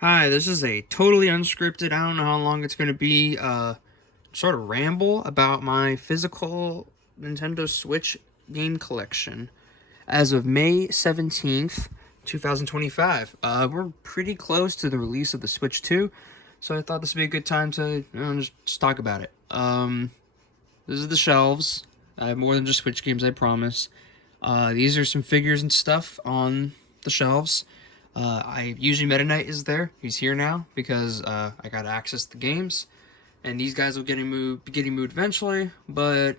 Hi, this is a totally unscripted, I don't know how long it's going to be, sort of ramble about my physical Nintendo Switch game collection as of May 17th, 2025. We're pretty close to the release of the Switch 2, so I thought this would be a good time to just talk about it. This is the shelves. I have more than just Switch games, I promise. These are some figures and stuff on the shelves. I usually Meta Knight is there. He's here now because I got access to the games, and these guys will getting moved eventually. But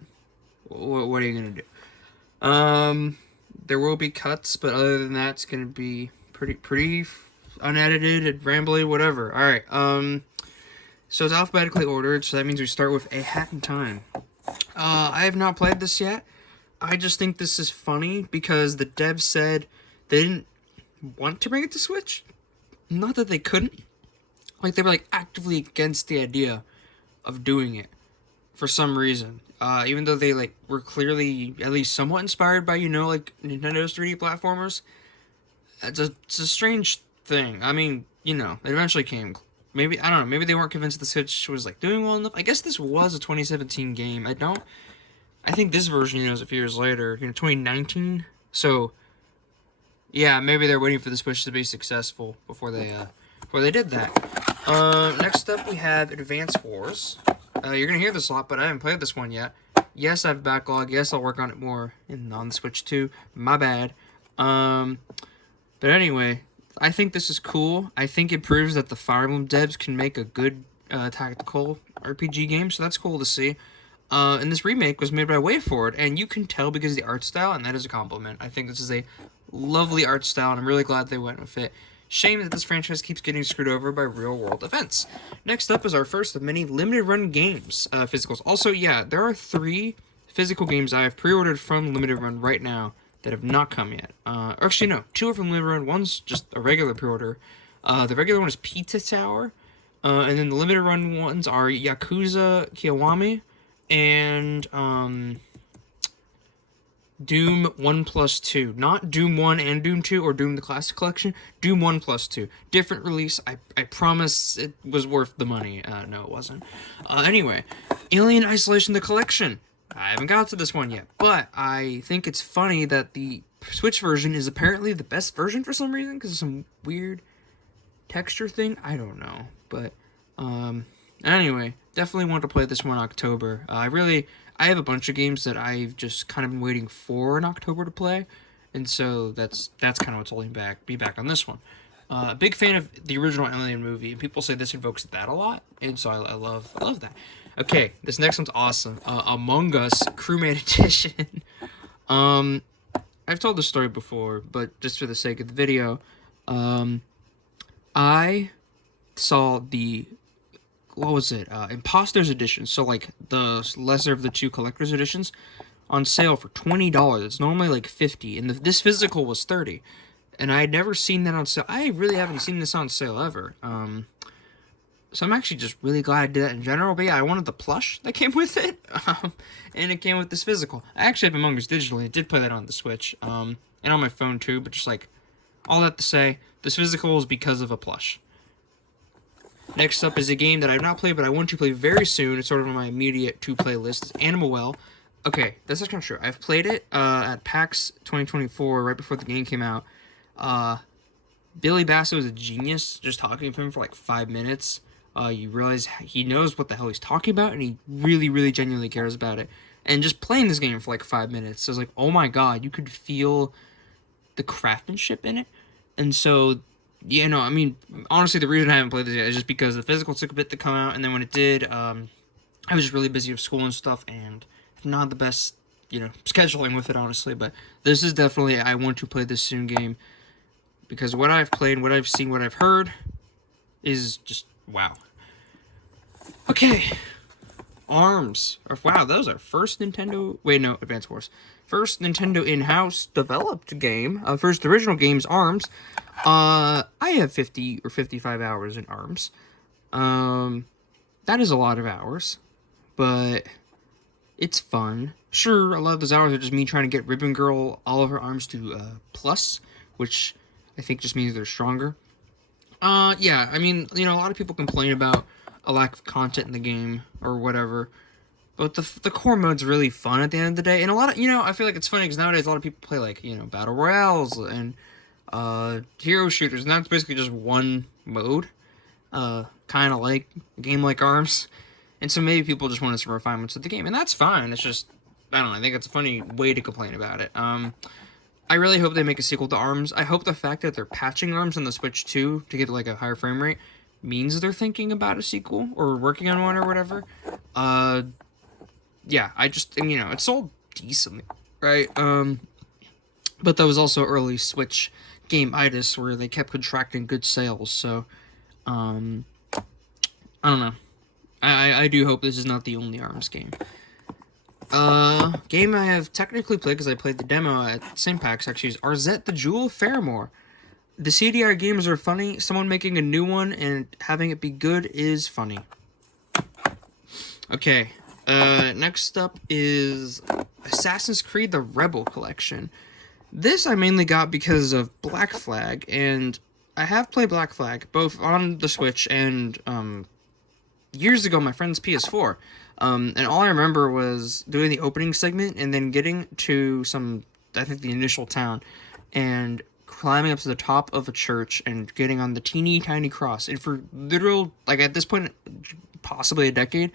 what are you gonna do? There will be cuts, but other than that, it's gonna be pretty unedited and rambly, whatever. All right. So it's alphabetically ordered, so that means we start with A Hat in Time. I have not played this yet. I just think this is funny because the devs said they didn't want to bring it to Switch. Not that they couldn't. Like they were like actively against the idea of doing it for some reason. Even though they like were clearly at least somewhat inspired by like Nintendo's 3D platformers. It's a strange thing. I mean, it eventually came. Maybe I don't know. Maybe they weren't convinced the Switch was like doing well enough. I guess this was a 2017 game. I think this version is a few years later. 2019. So yeah, maybe they're waiting for the Switch to be successful before they did that. Next up we have Advance Wars. You're gonna hear this a lot, but I haven't played this one yet. Yes, I have backlog. Yes, I'll work on it more on the Switch too. My bad. But anyway, I think this is cool. I think it proves that the Fire Emblem devs can make a good tactical RPG game, so that's cool to see. And this remake was made by WayForward, and you can tell because of the art style, and that is a compliment. I think this is a lovely art style, and I'm really glad they went with it. Shame that this franchise keeps getting screwed over by real-world events. Next up is our first of many limited-run games, physicals. Also, yeah, there are 3 physical games I have pre-ordered from Limited Run right now that have not come yet. Or actually, no, 2 are from Limited Run. One's just a regular pre-order. The regular one is Pizza Tower, and then the limited run ones are Yakuza Kiwami and Doom 1 plus 2. Not Doom 1 and Doom 2 or Doom the Classic Collection. Doom 1 plus 2. Different release. I promise it was worth the money. No, it wasn't. Anyway, Alien Isolation the Collection. I haven't got to this one yet, but I think it's funny that the Switch version is apparently the best version for some reason because of some weird texture thing. I don't know, but anyway, definitely want to play this one in October. I have a bunch of games that I've just kind of been waiting for in October to play, and so that's kind of what's holding me back on this one. Big fan of the original Alien movie, and people say this invokes that a lot, and so I love that. Okay, this next one's awesome. Among Us Crewmate Edition. um, I've told this story before, but just for the sake of the video, I saw the what was it? Imposters edition. So like the lesser of the 2 collector's editions on sale for $20. It's normally like 50, and this physical was 30. And I had never seen that on sale. I really haven't seen this on sale ever. So I'm actually just really glad I did that in general. But yeah, I wanted the plush that came with it, and it came with this physical. I actually have Among Us digitally. I did play that on the Switch, and on my phone too. But just like all that to say, this physical is because of a plush. Next up is a game that I've not played, but I want to play very soon. It's sort of on my immediate to-play list. It's Animal Well. Okay, that's not true. I've played it at PAX 2024, right before the game came out. Billy Basso is a genius. Just talking to him for like 5 minutes, you realize he knows what the hell he's talking about, and he really, really genuinely cares about it. And just playing this game for like 5 minutes, I was like, oh my god, you could feel the craftsmanship in it. And so I mean, honestly, the reason I haven't played this yet is just because the physical took a bit to come out, and then when it did, I was just really busy with school and stuff, and not the best, scheduling with it, honestly. But this is definitely I want to play this soon game because what I've played, what I've seen, what I've heard is just wow. Okay, ARMS. Wow, that was our first Nintendo. Wait, no, Advance Wars. First Nintendo in-house developed game. First original game's ARMS. I have 50 or 55 hours in ARMS. That is a lot of hours, but it's fun. Sure, a lot of those hours are just me trying to get Ribbon Girl all of her arms to plus, which I think just means they're stronger. Yeah, I mean, a lot of people complain about a lack of content in the game or whatever, but the core mode's really fun at the end of the day. And a lot of, I feel like it's funny because nowadays a lot of people play like, battle royales and hero shooters, and that's basically just one mode, kind of like a game like ARMS. And so maybe people just wanted some refinements of the game, and that's fine. It's just, I don't know, I think it's a funny way to complain about it. I really hope they make a sequel to ARMS. I hope the fact that they're patching ARMS on the Switch 2 to get like a higher frame rate means they're thinking about a sequel or working on one or whatever. Yeah, I just, and, it sold decently, right? But that was also early Switch game itis where they kept contracting good sales. So, I don't know. I do hope this is not the only ARMS game. Game I have technically played because I played the demo at St. PAX actually is Arzette the Jewel of Fairmore. The CDI games are funny. Someone making a new one and having it be good is funny. Okay, next up is Assassin's Creed The Rebel Collection. This I mainly got because of Black Flag, and I have played Black Flag both on the Switch and years ago my friend's PS4. And all I remember was doing the opening segment and then getting to I think the initial town, and climbing up to the top of a church and getting on the teeny tiny cross. And for literal, like at this point, possibly a decade,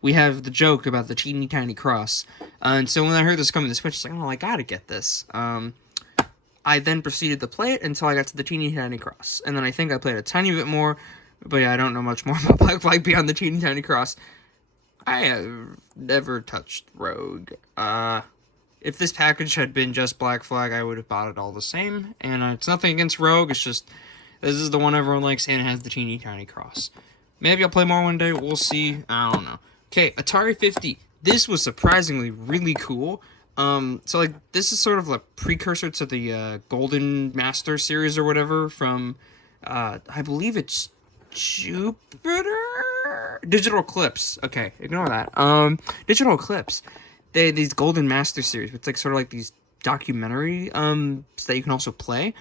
we have the joke about the teeny tiny cross. And so when I heard this coming to the Switch, it's like, oh, I gotta get this. I then proceeded to play it until I got to the teeny tiny cross. And then I think I played a tiny bit more, but yeah, I don't know much more about Black Flag beyond the teeny tiny cross. I have never touched Rogue. If this package had been just Black Flag, I would have bought it all the same. And it's nothing against Rogue, it's just, this is the one everyone likes, and it has the teeny tiny cross. Maybe I'll play more one day, we'll see, I don't know. Okay, Atari 50. This was surprisingly really cool. So like, this is sort of a precursor to the Golden Master series or whatever from, I believe it's Jupiter? Digital Eclipse. Okay, ignore that. Digital Eclipse. These Golden Master series. It's like sort of like these documentary that you can also play.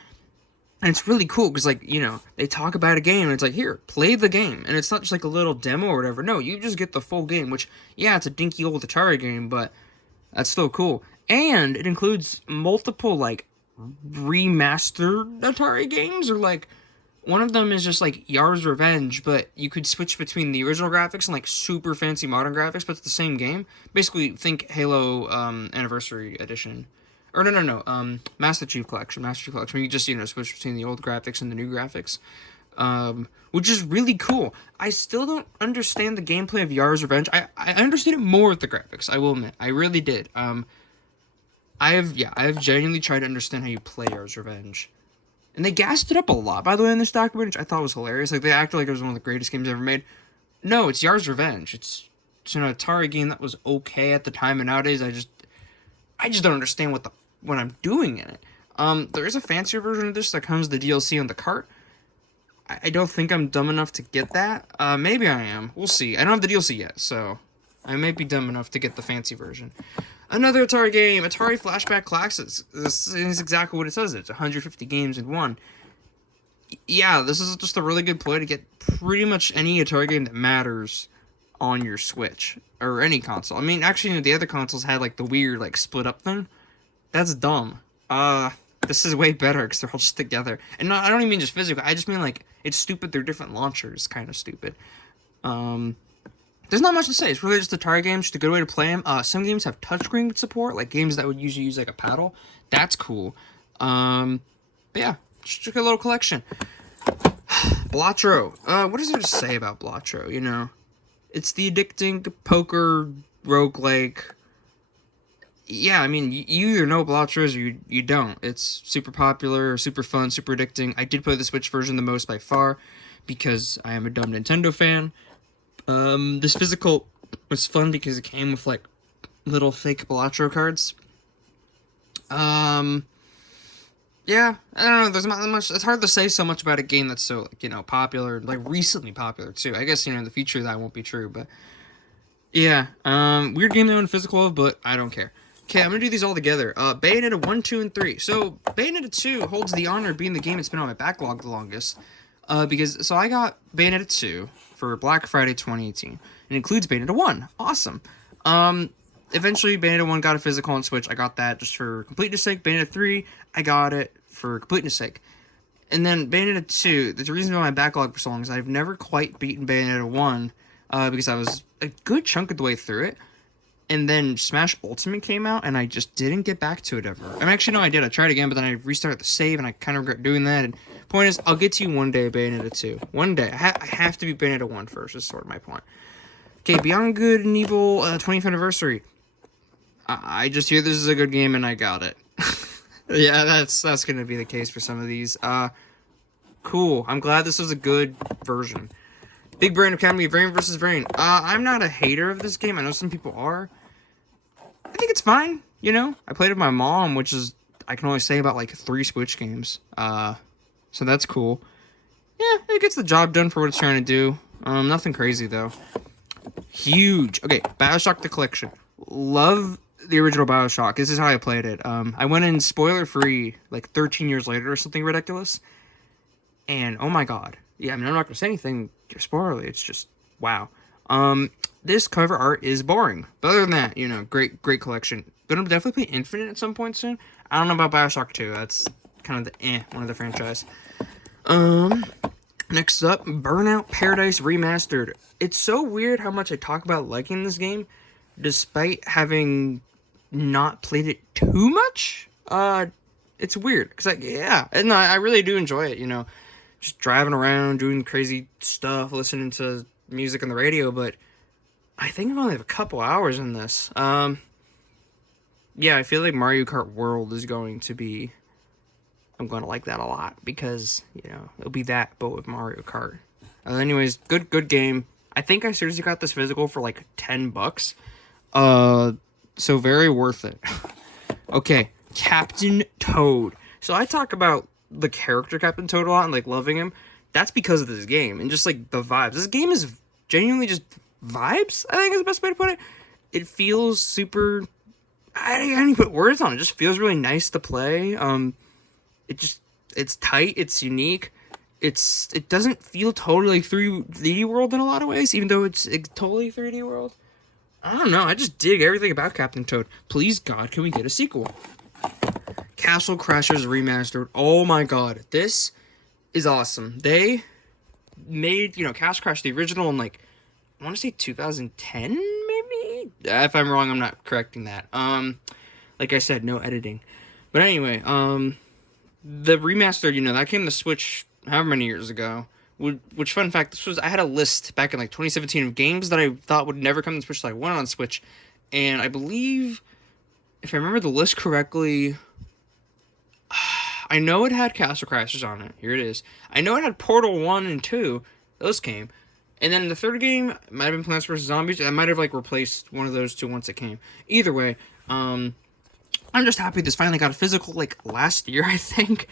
And it's really cool because, like, they talk about a game and it's like, here, play the game. And it's not just like a little demo or whatever. No, you just get the full game, which, yeah, it's a dinky old Atari game, but that's still cool. And it includes multiple, like, remastered Atari games, or like, one of them is just like Yar's Revenge, but you could switch between the original graphics and like super fancy modern graphics, but it's the same game. Basically, think Halo Anniversary Edition. Or no, Master Chief Collection. Master Chief Collection, where you just, switch between the old graphics and the new graphics. Which is really cool. I still don't understand the gameplay of Yar's Revenge. I understood it more with the graphics, I will admit. I really did. I have genuinely tried to understand how you play Yar's Revenge. And they gassed it up a lot, by the way, in this document, which I thought was hilarious. Like, they acted like it was one of the greatest games ever made. No, it's Yar's Revenge. It's an Atari game that was okay at the time, and nowadays I just don't understand what I'm doing in it. There is a fancier version of this that comes with the DLC on the cart. I don't think I'm dumb enough to get that. Maybe I am. We'll see. I don't have the DLC yet, so I might be dumb enough to get the fancy version. Another Atari game, Atari Flashback Classics. This is exactly what it says. It's 150 games in one. Yeah, this is just a really good play to get pretty much any Atari game that matters on your Switch. Or any console. I mean, actually, the other consoles had, like, the weird, like, split up thing. That's dumb. This is way better because they're all just together. And I don't even mean just physical. I just mean, like, it's stupid they're different launchers. Kind of stupid. There's not much to say. It's really just Atari games, just a good way to play them. Some games have touchscreen support, like games that would usually use like a paddle. That's cool. But yeah, just a little collection. Blotro. What is there to say about Blotro? It's the addicting poker roguelike. Yeah, I mean, you either know Blotros or you don't. It's super popular, super fun, super addicting. I did play the Switch version the most by far because I am a dumb Nintendo fan. This physical was fun because it came with, like, little fake Blotro cards. Yeah, I don't know, there's not that much, it's hard to say so much about a game that's so, like, popular, like, recently popular, too. I guess, in the future that won't be true, but, yeah, weird game though in physical, but I don't care. Okay, I'm gonna do these all together. Bayonetta 1, 2, and 3. So, Bayonetta 2 holds the honor of being the game that's been on my backlog the longest. Because so I got Bayonetta 2 for Black Friday 2018. It includes Bayonetta 1. Awesome. Eventually Bayonetta 1 got a physical on Switch. I got that just for completeness sake. Bayonetta 3, I got it for completeness sake. And then Bayonetta 2, the reason why my backlog for so long is I've never quite beaten Bayonetta 1, because I was a good chunk of the way through it. And then Smash Ultimate came out, and I just didn't get back to it ever. I mean, actually, no, I did. I tried again, but then I restarted the save, and I kind of regret doing that. And point is, I'll get to you one day, Bayonetta 2. One day. I have to beat Bayonetta 1 first, is sort of my point. Okay, Beyond Good and Evil 20th Anniversary. I just hear this is a good game, and I got it. Yeah, that's going to be the case for some of these. Cool. I'm glad this was a good version. Big Brain Academy, Brain vs. Brain. I'm not a hater of this game. I know some people are. I think it's fine, you know? I played it with my mom, which is, I can only say about, like, 3 Switch games. So that's cool. Yeah, it gets the job done for what it's trying to do. Nothing crazy, though. Huge. Okay, Bioshock the Collection. Love the original Bioshock. This is how I played it. I went in spoiler-free, like, 13 years later or something ridiculous. And, oh my god. Yeah, I mean, I'm not gonna say anything spoilerly. It's just, wow. This cover art is boring. But other than that, you know, great collection. Gonna definitely play Infinite at some point soon. I don't know about Bioshock 2. That's kind of the one of the franchise. Next up, Burnout Paradise Remastered. It's so weird how much I talk about liking this game, despite having not played it too much. It's weird, because, yeah, and I really do enjoy it, you know. Just driving around, doing crazy stuff, listening to music on the radio, but I think I only have a couple hours in this. Yeah, I feel like Mario Kart World is going to be... I'm going to like that a lot, because, you know, it'll be that, but with Mario Kart. Anyways, good game. I think I seriously got this physical for, like, $10. So very worth it. Okay, Captain Toad. So I talk about the character Captain Toad a lot and like loving him. That's because of this game and just like the vibes. This game is genuinely just vibes, I think is the best way to put it. It feels super, I didn't even put words on it. It just feels really nice to play. It's tight, it's unique. It doesn't feel totally 3D World in a lot of ways, even though it's totally 3D World. I don't know, I just dig everything about Captain Toad. Please God, can we get a sequel? Castle Crashers Remastered. Oh my god, this is awesome. They made, you know, Castle Crash the original in like, I want to say 2010 maybe? If I'm wrong, I'm not correcting that. Like I said, no editing. But anyway, the remastered, you know, that came to Switch however many years ago. Which, fun fact, I had a list back in like 2017 of games that I thought would never come to Switch, so I went on Switch. And I believe, if I remember the list correctly, I know it had Castle Crashers on it. Here it is. I know it had Portal 1 and 2. Those came. And then the third game might have been Plants vs. Zombies. I might have, like, replaced one of those two once it came. Either way, I'm just happy this finally got a physical, like, last year, I think.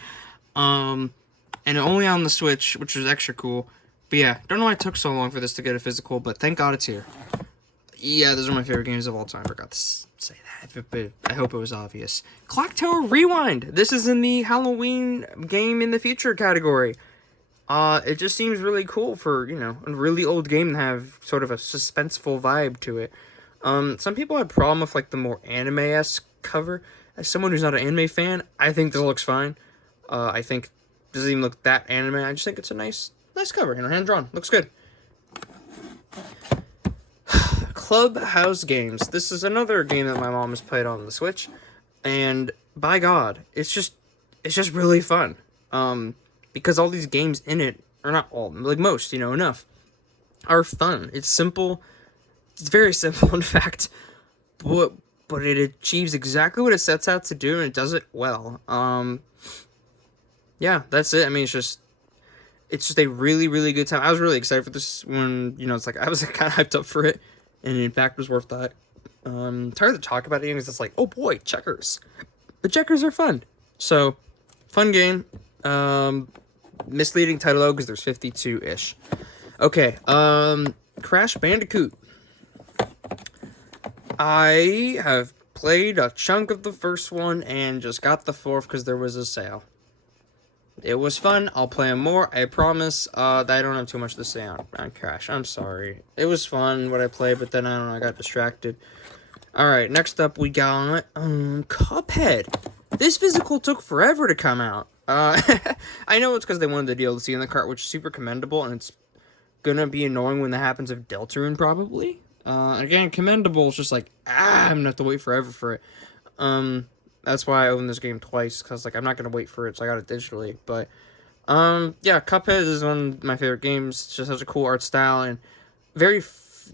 And only on the Switch, which was extra cool. But yeah, don't know why it took so long for this to get a physical, but thank God it's here. Yeah, those are my favorite games of all time. Forgot to say that, but I hope it was obvious. Clock Tower Rewind. This is in the Halloween game in the future category. It just seems really cool for, you know, a really old game to have sort of a suspenseful vibe to it. Some people had a problem with, like, the more anime-esque cover. As someone who's not an anime fan, I think this looks fine. I think it doesn't even look that anime. I just think it's a nice cover, you know, hand-drawn. Looks good. Clubhouse Games. This is another game that my mom has played on the Switch, and by God, it's just really fun. Because all these games in it, or not all, like most, you know, enough, are fun. It's simple. It's very simple, in fact, but it achieves exactly what it sets out to do, and it does it well. Yeah, that's it. I mean, it's just a really, really good time. I was really excited for this when, you know, it's like, I was kind of hyped up for it, and in fact was worth that. It's hard to talk about it because it's like, oh boy, checkers. The checkers are fun. So, fun game. Misleading title though, because there's 52-ish. Okay, Crash Bandicoot. I have played a chunk of the first one and just got the fourth because there was a sale. It was fun. I'll play them more. I promise that I don't have too much to say on Crash. I'm sorry. It was fun what I played, but then I don't know, I got distracted. Alright, next up we got Cuphead. This physical took forever to come out. I know it's because they wanted the DLC in the cart, which is super commendable, and it's gonna be annoying when that happens of Deltarune, probably. Again, commendable, it's just like, I'm gonna have to wait forever for it. That's why I own this game twice, because, like, I'm not gonna wait for it, so I got it digitally, but, yeah, Cuphead is one of my favorite games. It's just such a cool art style, and very,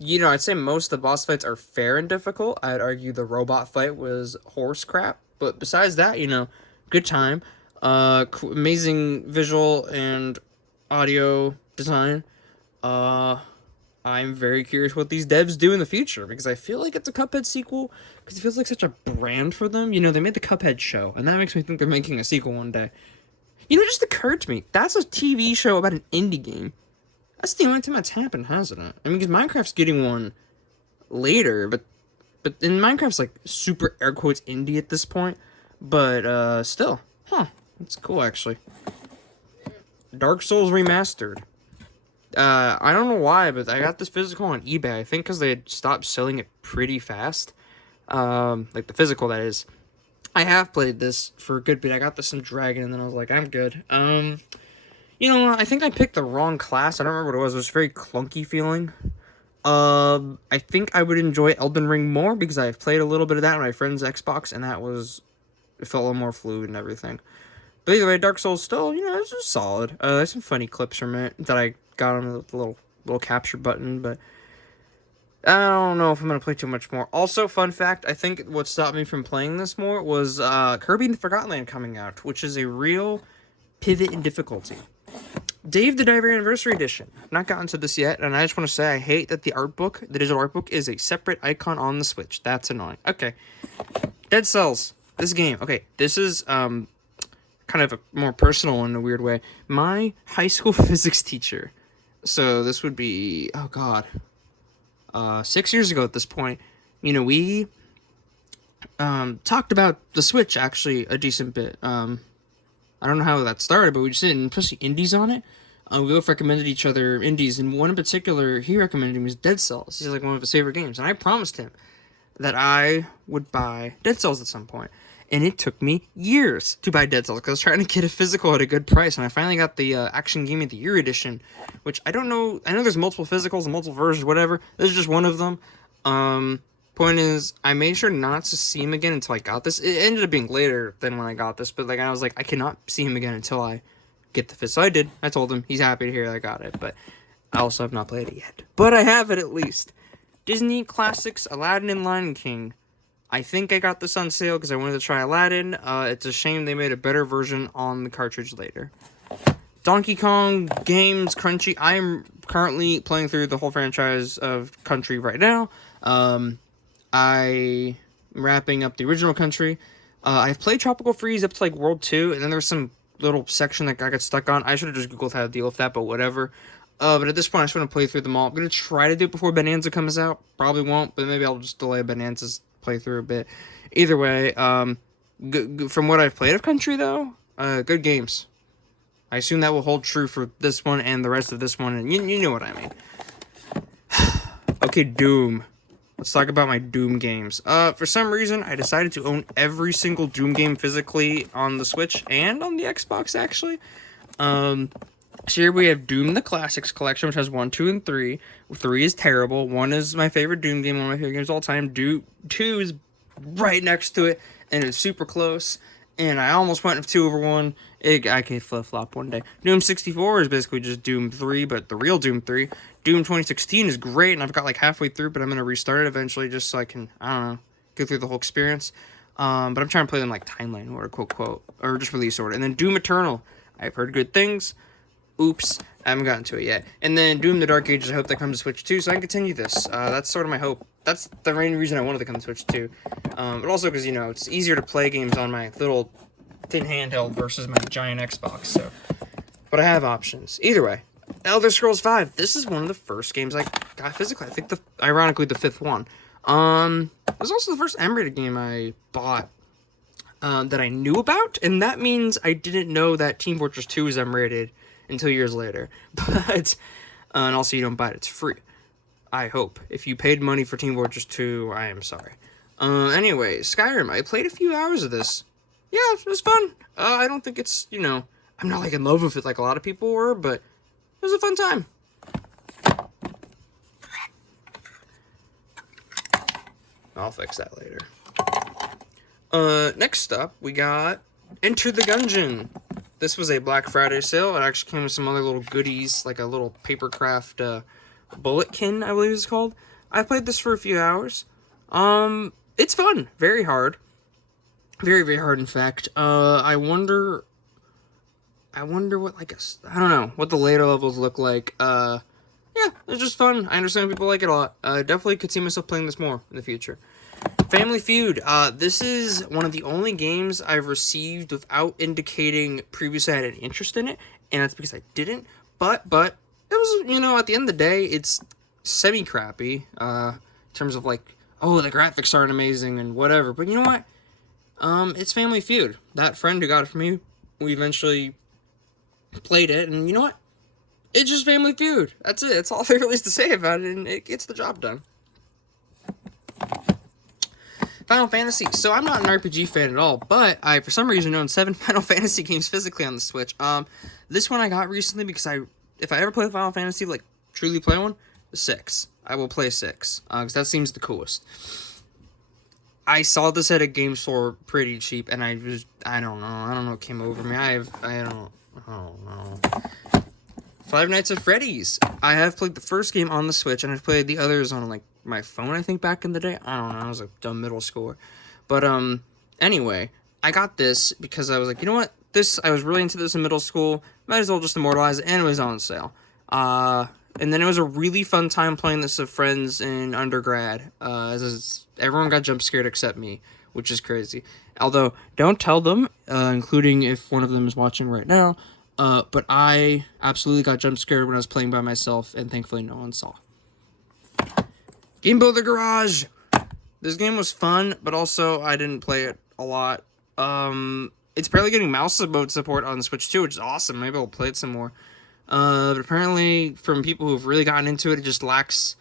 I'd say most of the boss fights are fair and difficult. I'd argue the robot fight was horse crap, but besides that, good time. Amazing visual and audio design. I'm very curious what these devs do in the future, because I feel like it's a Cuphead sequel, because it feels like such a brand for them. They made the Cuphead show, and that makes me think they're making a sequel one day. It just occurred to me, that's a TV show about an indie game. That's the only time that's happened, hasn't it? I mean, because Minecraft's getting one later, but in Minecraft's, like, super air quotes indie at this point, but, still. Huh. That's cool, actually. Dark Souls Remastered. I don't know why, but I got this physical on eBay. I think because they had stopped selling it pretty fast. Like the physical, that is. I have played this for a good bit. I got this in Dragon, and then I was like, I'm good. I think I picked the wrong class. I don't remember what it was. It was a very clunky feeling. I think I would enjoy Elden Ring more, because I've played a little bit of that on my friend's Xbox, and it felt a little more fluid and everything. But either way, Dark Souls still, it's just solid. There's some funny clips from it that I got on the little capture button, but I don't know if I'm going to play too much more. Also, fun fact, I think what stopped me from playing this more was Kirby and the Forgotten Land coming out, which is a real pivot in difficulty. Dave the Diver Anniversary Edition. I've not gotten to this yet, and I just want to say I hate that the digital art book, is a separate icon on the Switch. That's annoying. Okay. Dead Cells. This game. Okay, this is kind of a more personal one in a weird way. My high school physics teacher, so this would be, 6 years ago at this point, we talked about the Switch actually a decent bit. I don't know how that started, but we just did, especially indies on it. We both recommended each other indies, and one in particular he recommended me was Dead Cells. He's like one of his favorite games, and I promised him that I would buy Dead Cells at some point. And it took me years to buy Dead Cells, because I was trying to get a physical at a good price, and I finally got the Action Game of the Year edition, which I don't know, I know there's multiple physicals and multiple versions, whatever. This is just one of them. Point is, I made sure not to see him again until I got this. It ended up being later than when I got this, but I was like, I cannot see him again until I get the fist. So I did. I told him. He's happy to hear I got it, but I also have not played it yet. But I have it at least. Disney Classics, Aladdin and Lion King. I think I got this on sale because I wanted to try Aladdin. It's a shame they made a better version on the cartridge later. Donkey Kong Games Crunchy. I am currently playing through the whole franchise of Country right now. I'm wrapping up the original Country. I've played Tropical Freeze up to World 2, and then there's some little section that I got stuck on. I should have just Googled how to deal with that, but whatever. But at this point, I just want to play through them all. I'm going to try to do it before Bonanza comes out. Probably won't, but maybe I'll just delay Bonanza's playthrough a bit. Either way, from what I've played of Country, though, good games. I assume that will hold true for this one and the rest of this one, and you know what I mean. Okay, Doom. Let's talk about my Doom games. For some reason, I decided to own every single Doom game physically on the Switch and on the Xbox, actually. So here we have Doom the Classics Collection, which has 1, 2, and 3. 3 is terrible. 1 is my favorite Doom game, one of my favorite games of all time. 2 is right next to it, and it's super close. And I almost went with 2 over 1. I could flip-flop one day. Doom 64 is basically just Doom 3, but the real Doom 3. Doom 2016 is great, and I've got halfway through, but I'm going to restart it eventually just so I can, go through the whole experience. But I'm trying to play them timeline order, quote, or just release order. And then Doom Eternal. I've heard good things. Oops, I haven't gotten to it yet. And then Doom the Dark Ages, I hope that comes to Switch too, so I can continue this. That's sort of my hope. That's the main reason I wanted to come to Switch too. But also because, it's easier to play games on my little thin handheld versus my giant Xbox, so. But I have options. Either way, Elder Scrolls V. This is one of the first games I got physically. I think, ironically, the 5th one. It was also the first M-rated game I bought. that I knew about, and that means I didn't know that Team Fortress 2 is M-rated until years later. But and also you don't buy it; it's free. I hope. If you paid money for Team Fortress 2, I am sorry. Anyway, Skyrim. I played a few hours of this. Yeah, it was fun. I don't think it's, I'm not like in love with it like a lot of people were, but it was a fun time. I'll fix that later. Next up, we got Enter the Gungeon. This was a Black Friday sale. It actually came with some other little goodies, like a little papercraft, bulletkin, I believe it's called. I played this for a few hours. It's fun. Very hard. Very, very hard, in fact. I wonder what, I don't know, what the later levels look like. Yeah, it's just fun. I understand people like it a lot. I definitely could see myself playing this more in the future. Family Feud. This is one of the only games I've received without indicating previously I had an interest in it, and that's because I didn't. But it was, at the end of the day, it's semi-crappy, in terms of like, oh, the graphics aren't amazing and whatever. But you know what? It's Family Feud. That friend who got it for me, we eventually played it, and you know what? It's just Family Feud. That's it. That's all there is to say about it, and it gets the job done. Final Fantasy. So I'm not an RPG fan at all, but I, for some reason, own 7 Final Fantasy games physically on the Switch. This one I got recently because if I ever play Final Fantasy, like, truly play one, 6. I will play 6, because that seems the coolest. I saw this at a game store pretty cheap, and I don't know what came over me. I don't know. Five Nights at Freddy's. I have played the first game on the Switch, and I've played the others on, like, my phone, I think, back in the day. I don't know, I was a dumb middle schooler. But, anyway, I got this because I was like, you know what? I was really into this in middle school. Might as well just immortalize it, and it was on sale. And then it was a really fun time playing this with friends in undergrad. Everyone got jump scared except me, which is crazy. Although, don't tell them, including if one of them is watching right now, but I absolutely got jump scared when I was playing by myself, and thankfully no one saw. Game Builder Garage! This game was fun, but also I didn't play it a lot. It's barely getting mouse mode support on the Switch too, which is awesome. Maybe I'll play it some more. But apparently, from people who've really gotten into it, it just lacks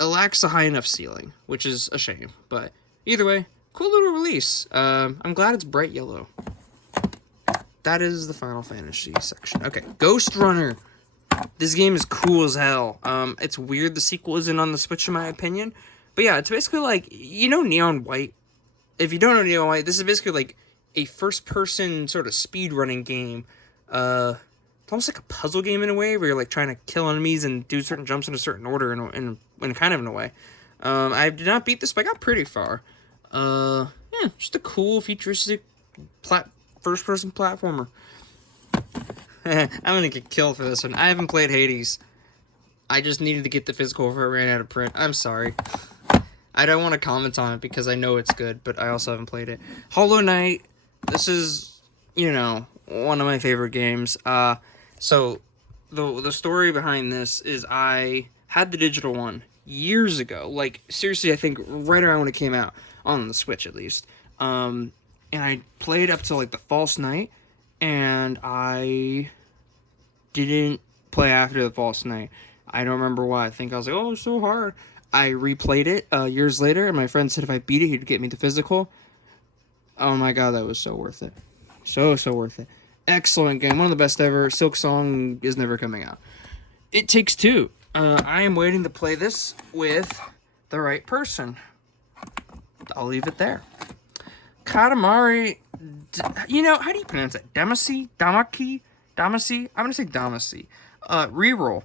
a high enough ceiling, which is a shame. But either way, cool little release. I'm glad it's bright yellow. That is the Final Fantasy section. Okay, Ghost Runner. This game is cool as hell. It's weird the sequel isn't on the Switch, in my opinion. But yeah, it's basically like, Neon White? If you don't know Neon White, this is basically like a first-person sort of speedrunning game. It's almost like a puzzle game in a way, where you're like trying to kill enemies and do certain jumps in a certain order in kind of in a way. I did not beat this, but I got pretty far. Yeah, just a cool, futuristic first-person platformer. I'm gonna get killed for this one. I haven't played Hades. I just needed to get the physical before it ran out of print. I'm sorry. I don't want to comment on it because I know it's good, but I also haven't played it. Hollow Knight. This is, one of my favorite games. So the story behind this is I had the digital one years ago. Like, seriously, I think right around when it came out, on the Switch at least. And I played up to, like, the False Night, and I didn't play after the False Night. I don't remember why. I think I was like, oh, it's so hard. I replayed it years later, and my friend said if I beat it, he'd get me the physical. Oh my god, that was so worth it. So worth it. Excellent game. One of the best ever. Silk Song is never coming out. It Takes Two. I am waiting to play this with the right person. I'll leave it there. Katamari. How do you pronounce it? Damacy? Damaki? Damacy? I'm going to say Damacy. Reroll.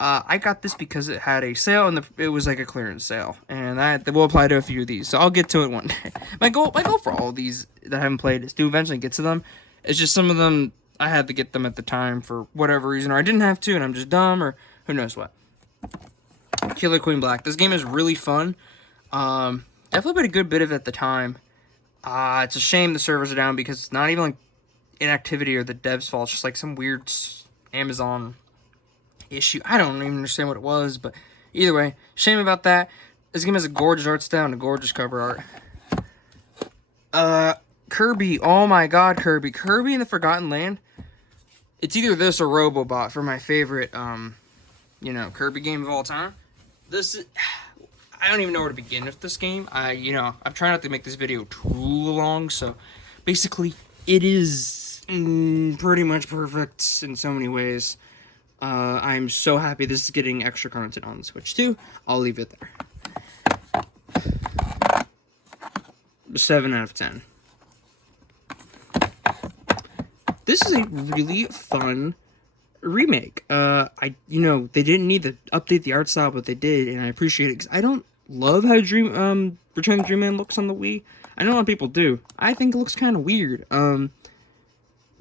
I got this because it had a sale, and it was like a clearance sale. And that will apply to a few of these. So I'll get to it one day. My goal for all of these that I haven't played is to eventually get to them. It's just some of them, I had to get them at the time for whatever reason, or I didn't have to, and I'm just dumb, or who knows what. Killer Queen Black. This game is really fun. Definitely played a good bit of it at the time. It's a shame the servers are down because it's not even like inactivity or the devs' fault. It's just like some weird Amazon issue. I don't even understand what it was, but either way, shame about that. This game has a gorgeous art style and a gorgeous cover art. Kirby, oh my god, Kirby. Kirby in the Forgotten Land. It's either this or Robobot for my favorite, Kirby game of all time. This is, I don't even know where to begin with this game. I'm trying not to make this video too long, so basically, it is pretty much perfect in so many ways. I'm so happy this is getting extra content on the Switch too. I'll leave it there. 7 out of 10. This is a really fun remake. They didn't need to update the art style, but they did, and I appreciate it because I don't love how Return of the Dreamland looks on the Wii. I know a lot of people do. I think it looks kind of weird. But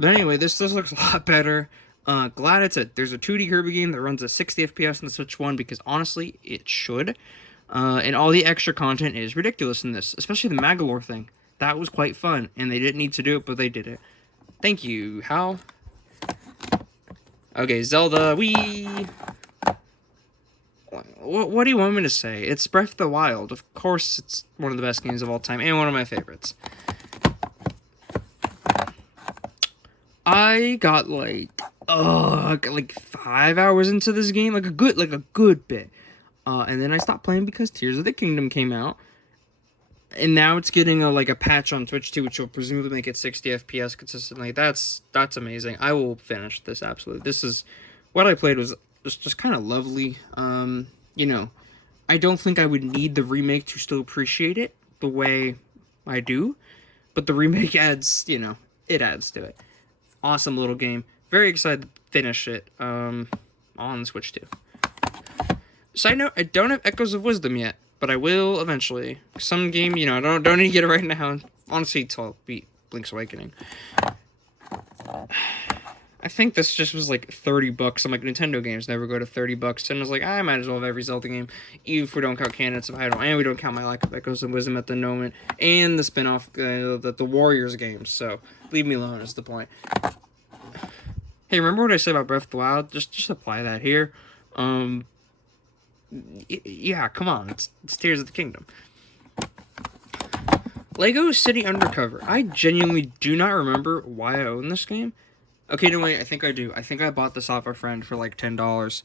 anyway, this looks a lot better. Glad there's a 2D Kirby game that runs at 60 FPS on the Switch 1 because honestly, it should. And all the extra content is ridiculous in this, especially the Magolor thing. That was quite fun, and they didn't need to do it, but they did it. Thank you, Hal. Okay, Zelda, What do you want me to say? It's Breath of the Wild. Of course, it's one of the best games of all time, and one of my favorites. I got like 5 hours into this game, like a good bit. And then I stopped playing because Tears of the Kingdom came out. And now it's getting a patch on Twitch too, which will presumably make it 60 FPS consistently. That's amazing. I will finish this absolutely. This is what I played was just kind of lovely. I don't think I would need the remake to still appreciate it the way I do, but the remake adds, it adds to it. Awesome little game. Very excited to finish it on Switch too. Side note, I don't have Echoes of Wisdom yet, but I will eventually. Some game, I don't need to get it right now. Honestly, until beat Link's Awakening. I think this just was like $30. I'm like, Nintendo games never go to $30. And I was like, I might as well have every Zelda game, even if we don't count Candidates of Hyrule, and we don't count my lack of Echoes of Wisdom at the moment, and the spin-off, the Warriors games. So leave me alone is the point. Hey, remember what I said about Breath of the Wild? Just apply that here. Yeah, come on, it's Tears of the Kingdom. Lego City Undercover. I genuinely do not remember why I own this game. Okay, no wait, I think I do. I think I bought this off a friend for like $10.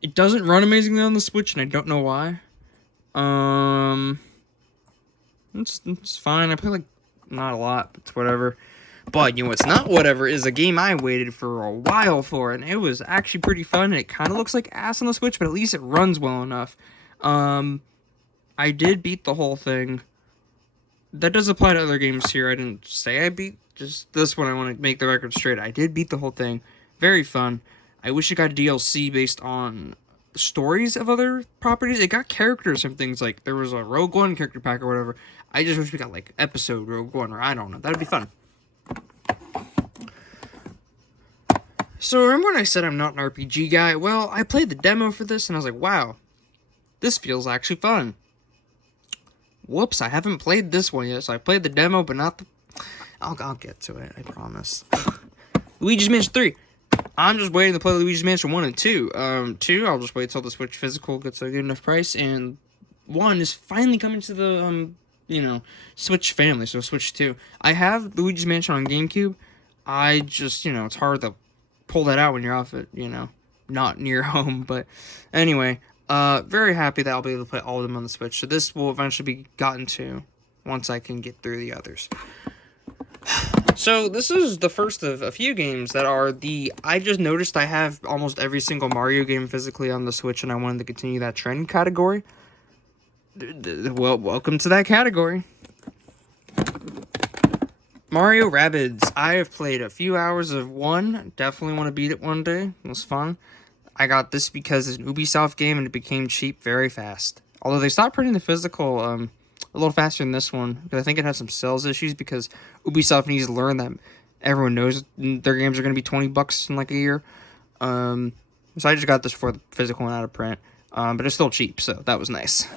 It doesn't run amazingly on the Switch, and I don't know why. It's fine. I play like not a lot, but it's whatever. But what's not whatever is a game I waited for a while for, and it was actually pretty fun. And it kind of looks like ass on the Switch, but at least it runs well enough. I did beat the whole thing. That does apply to other games here. I didn't say I beat just this one. I want to make the record straight. I did beat the whole thing. Very fun. I wish it got DLC based on stories of other properties. It got characters and things, like there was a Rogue One character pack or whatever. I just wish we got like episode Rogue One, or I don't know. That'd be fun. So remember when I said I'm not an RPG guy? Well, I played the demo for this and I was like, wow, this feels actually fun. Whoops, I haven't played this one yet, so I played the demo, but not the... I'll get to it, I promise. Luigi's Mansion 3. I'm just waiting to play Luigi's Mansion 1 and 2. 2, I'll just wait till the Switch physical gets a good enough price, and 1 is finally coming to the, Switch family, so Switch 2. I have Luigi's Mansion on GameCube. I just, it's hard to pull that out when you're off it, not near home, but anyway... very happy that I'll be able to play all of them on the Switch. So this will eventually be gotten to once I can get through the others. So this is the first of a few games that are I just noticed I have almost every single Mario game physically on the Switch, and I wanted to continue that trend category. Well, welcome to that category. Mario Rabbids. I have played a few hours of 1. Definitely want to beat it one day. It was fun. I got this because it's an Ubisoft game and it became cheap very fast. Although they stopped printing the physical a little faster than this one, because I think it has some sales issues, because Ubisoft needs to learn that everyone knows their games are going to be $20 in like a year. So I just got this for the physical and out of print. But it's still cheap, so that was nice.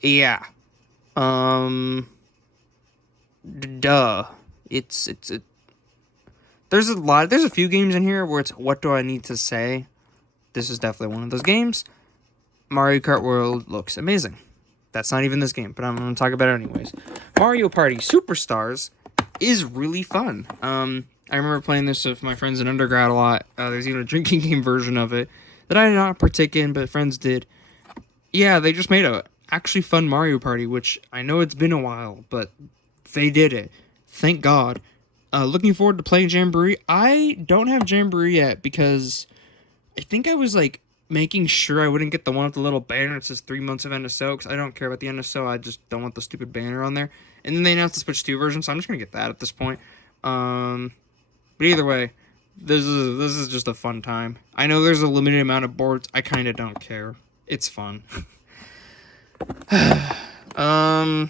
Yeah. Duh. There's a few games in here where it's, what do I need to say? This is definitely one of those games. Mario Kart World looks amazing. That's not even this game, but I'm going to talk about it anyways. Mario Party Superstars is really fun. I remember playing this with my friends in undergrad a lot. There's even a drinking game version of it that I did not partake in, but friends did. Yeah, they just made a actually fun Mario Party, which I know it's been a while, but they did it. Thank God. Looking forward to playing Jamboree. I don't have Jamboree yet because I think I was like making sure I wouldn't get the one with the little banner that says 3 months of NSO, because I don't care about the NSO. I just don't want the stupid banner on there. And then they announced the Switch 2 version, so I'm just gonna get that at this point. But either way, this is just a fun time. I know there's a limited amount of boards. I kind of don't care. It's fun. I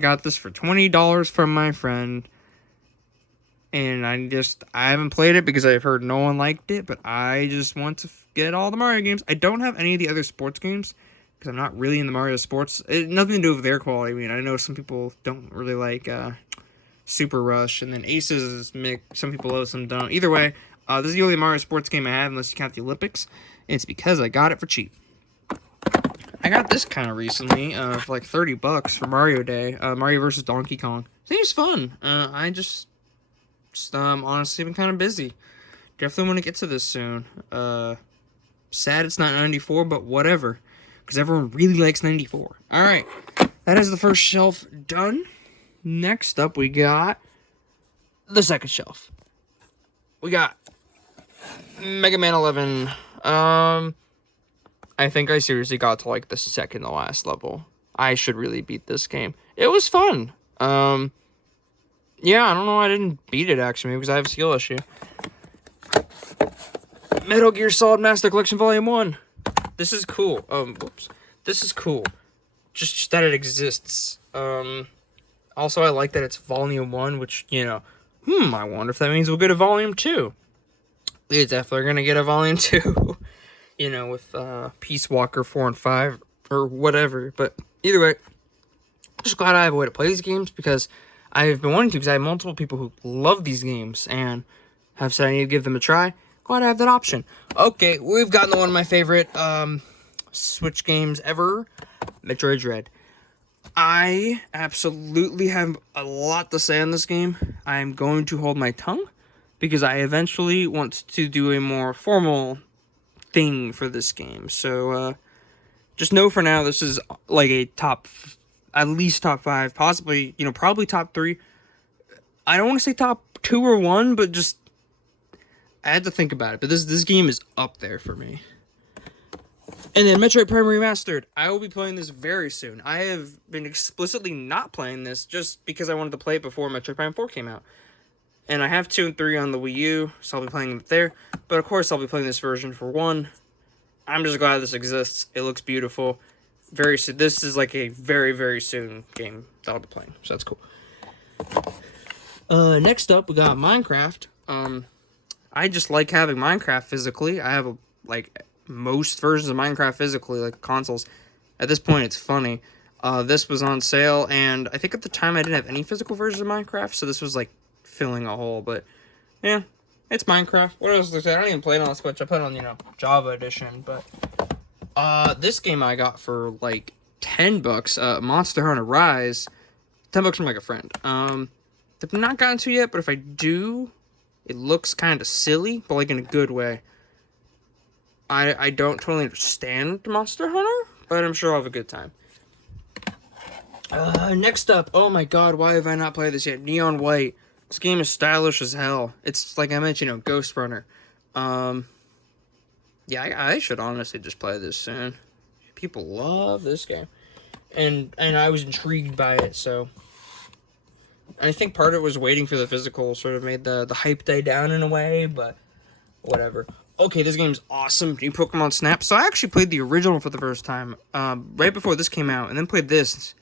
got this for $20 from my friend. And I haven't played it because I've heard no one liked it, but I just want to get all the Mario games. I don't have any of the other sports games because I'm not really in the Mario sports. Nothing to do with their quality. I mean, I know some people don't really like Super Rush, and then Aces is mixed. Some people love, some don't. Either way, this is the only Mario sports game I have unless you count the Olympics, and it's because I got it for cheap. I got this kind of recently for like $30 for Mario Day. Mario vs. Donkey Kong. I think it's fun. Honestly been kind of busy. Definitely want to get to this soon. Sad it's not 94, but whatever, because everyone really likes 94. Alright, that is the first shelf done. Next up, we got the second shelf. We got Mega Man 11. I think I seriously got to like the second to last level. I should really beat this game. It was fun. Yeah, I don't know why I didn't beat it, actually, because I have a skill issue. Metal Gear Solid Master Collection Volume 1. This is cool. Whoops. This is cool. Just that it exists. Also, I like that it's Volume 1, which, you know, I wonder if that means we'll get a Volume 2. We're definitely gonna get a Volume 2. You know, with, Peace Walker 4 and 5, or whatever. But, either way, I'm just glad I have a way to play these games, because I've been wanting to, because I have multiple people who love these games and have said I need to give them a try. Glad I have that option. Okay, we've gotten to one of my favorite Switch games ever, Metroid Dread. I absolutely have a lot to say on this game. I'm going to hold my tongue because I eventually want to do a more formal thing for this game. So just know for now this is like a at least top 5, possibly, you know, probably top 3. I don't want to say top 2 or 1, but just I had to think about it. But this game is up there for me. And then Metroid Prime Remastered. I will be playing this very soon. I have been explicitly not playing this just because I wanted to play it before Metroid Prime 4 came out. And I have 2 and 3 on the Wii U, so I'll be playing it there. But of course, I'll be playing this version for 1. I'm just glad this exists. It looks beautiful. Very soon. This is like a very, very soon game that I'll be playing, so that's cool. Next up, we got Minecraft. I just like having Minecraft physically. I have like most versions of Minecraft physically, like consoles. At this point, it's funny. This was on sale, and I think at the time I didn't have any physical versions of Minecraft, so this was like filling a hole. But yeah, it's Minecraft. What else is there? I don't even play it on the Switch. I play it on, you know, Java Edition, but this game I got for like $10. Monster Hunter Rise, $10 from like a friend. I've not gotten to yet, but if I do, it looks kind of silly, but like in a good way. I don't totally understand Monster Hunter, but I'm sure I'll have a good time. Next up, oh my god, why have I not played this yet? Neon White. This game is stylish as hell. It's like I mentioned, you know, Ghost Runner. Yeah, I should honestly just play this soon. People love this game. And I was intrigued by it, so I think part of it was waiting for the physical sort of made the hype die down in a way, but whatever. Okay, this game's awesome. New Pokemon Snap. So I actually played the original for the first time, right before this came out, and then played this.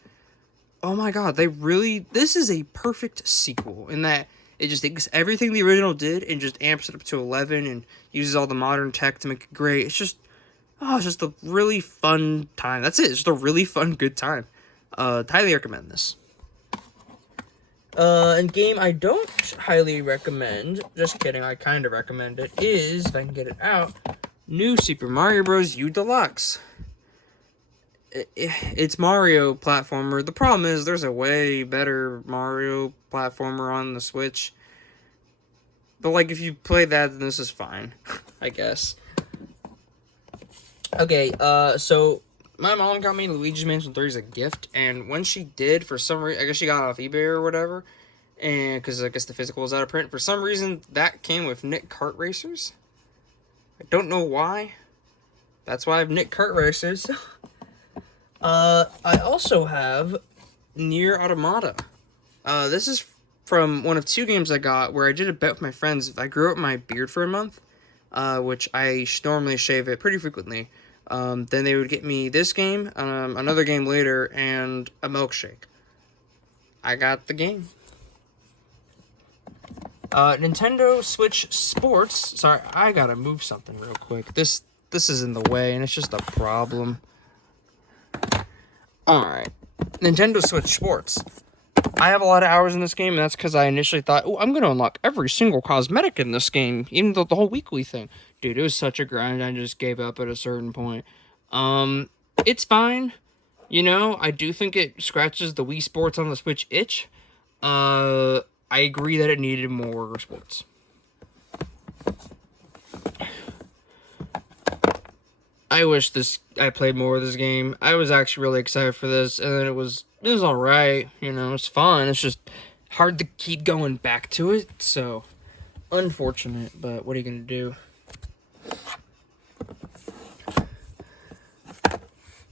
Oh my god, this is a perfect sequel in that it just takes everything the original did and just amps it up to 11 and uses all the modern tech to make it great. It's just a really fun time. That's it. It's just a really fun, good time. Highly recommend this. And game I don't highly recommend, just kidding, I kind of recommend it, is, if I can get it out, New Super Mario Bros. U Deluxe. it's Mario platformer. The problem is there's a way better Mario platformer on the Switch. But like if you play that, then this is fine, I guess. Okay, so my mom got me Luigi's Mansion 3 as a gift, and when she did, for some reason, I guess she got it off eBay or whatever, and because I guess the physical was out of print, for some reason that came with Nick Kart Racers. I don't know why. That's why I have Nick Kart Racers. I also have Nier Automata. This is from one of 2 games I got where I did a bet with my friends. I grew up my beard for a month, which I normally shave it pretty frequently. Then they would get me this game, another game later, and a milkshake. I got the game. Nintendo Switch Sports. Sorry, I gotta move something real quick. This is in the way, and it's just a problem. Alright. Nintendo Switch Sports. I have a lot of hours in this game, and that's because I initially thought, oh, I'm going to unlock every single cosmetic in this game, even though the whole weekly thing. Dude, it was such a grind, I just gave up at a certain point. It's fine. You know, I do think it scratches the Wii Sports on the Switch itch. I agree that it needed more sports. I wish I played more of this game. I was actually really excited for this, and then it was alright, you know, it's fun. It's just hard to keep going back to it, so unfortunate, but what are you gonna do?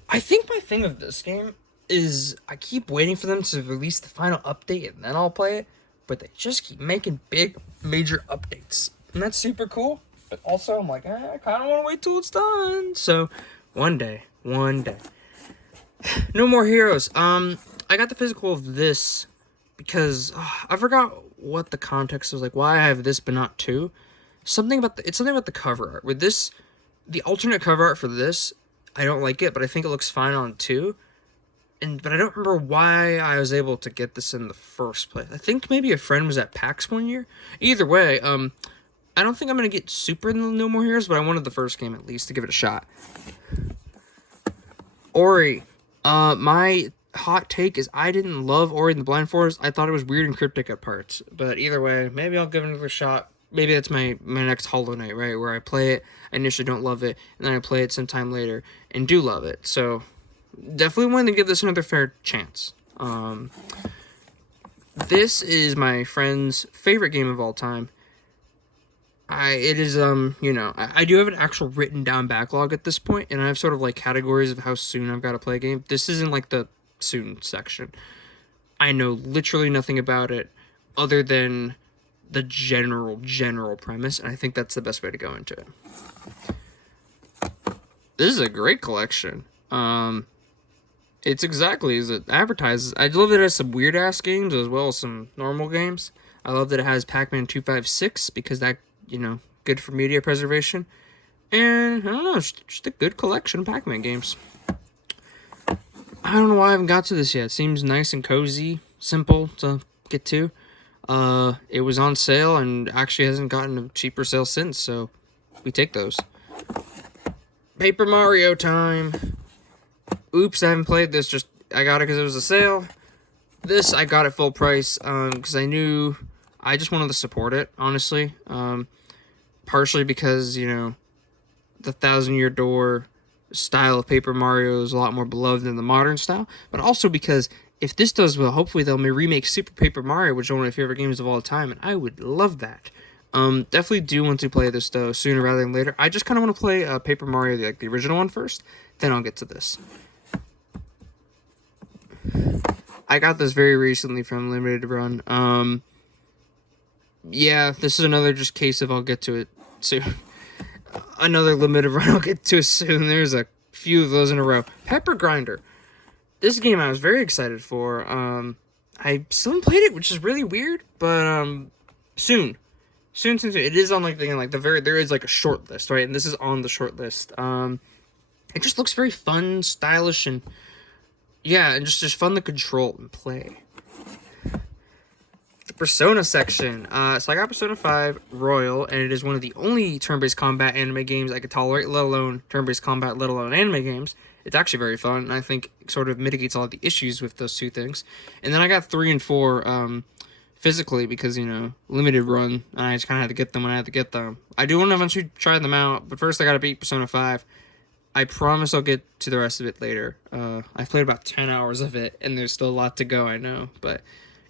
I think my thing of this game is I keep waiting for them to release the final update and then I'll play it, but they just keep making big, major updates, and that's super cool. But also, I'm like, I kind of want to wait till it's done. So, one day. No More Heroes. I got the physical of this because I forgot what the context was like. Why I have this but not 2. It's something about the cover art. With this, the alternate cover art for this, I don't like it, but I think it looks fine on 2. But I don't remember why I was able to get this in the first place. I think maybe a friend was at PAX one year. Either way, I don't think I'm going to get super in the No More Heroes, but I wanted the first game at least to give it a shot. Ori. My hot take is I didn't love Ori and the Blind Forest. I thought it was weird and cryptic at parts. But either way, maybe I'll give it another shot. Maybe that's my next Hollow Knight, right? Where I play it, I initially don't love it, and then I play it sometime later and do love it. So, definitely want to give this another fair chance. This is my friend's favorite game of all time. It is, you know, I do have an actual written down backlog at this point, and I have sort of like categories of how soon I've got to play a game. This isn't like the soon section. I know literally nothing about it other than the general premise, and I think that's the best way to go into it. This is a great collection. It's exactly as it advertises. I love that it has some weird ass games as well as some normal games. I love that it has Pac-Man 256 because that, you know, good for media preservation. And I don't know, it's just a good collection of Pac-Man games. I don't know why I haven't got to this yet. It seems nice and cozy, simple to get to. It was on sale and actually hasn't gotten a cheaper sale since, so we take those. Paper Mario time. Oops, I haven't played this, just I got it because it was a sale. This I got at full price because I knew I just wanted to support it, honestly. Partially because, you know, the Thousand Year Door style of Paper Mario is a lot more beloved than the modern style, but also because if this does well, hopefully they'll remake Super Paper Mario, which is one of my favorite games of all time, and I would love that. Definitely do want to play this, though, sooner rather than later. I just kind of want to play Paper Mario, like the original one first, then I'll get to this. I got this very recently from Limited Run. Yeah, this is another just case of I'll get to it soon. Another Limited Run, I'll get to it soon. There's a few of those in a row. Pepper Grinder. This game I was very excited for. I still haven't played it, which is really weird, but soon. Soon. It is on there is like a short list, right? And this is on the short list. It just looks very fun, stylish, and yeah, and just fun to control and play. The Persona section. So I got Persona 5 Royal, and it is one of the only turn-based combat anime games I could tolerate, let alone turn-based combat, let alone anime games. It's actually very fun, and I think it sort of mitigates all the issues with those two things. And then I got 3 and 4 physically because, you know, limited run, and I just kind of had to get them when I had to get them. I do want to eventually try them out, but first I got to beat Persona 5. I promise I'll get to the rest of it later. I've played about 10 hours of it, and there's still a lot to go, I know. But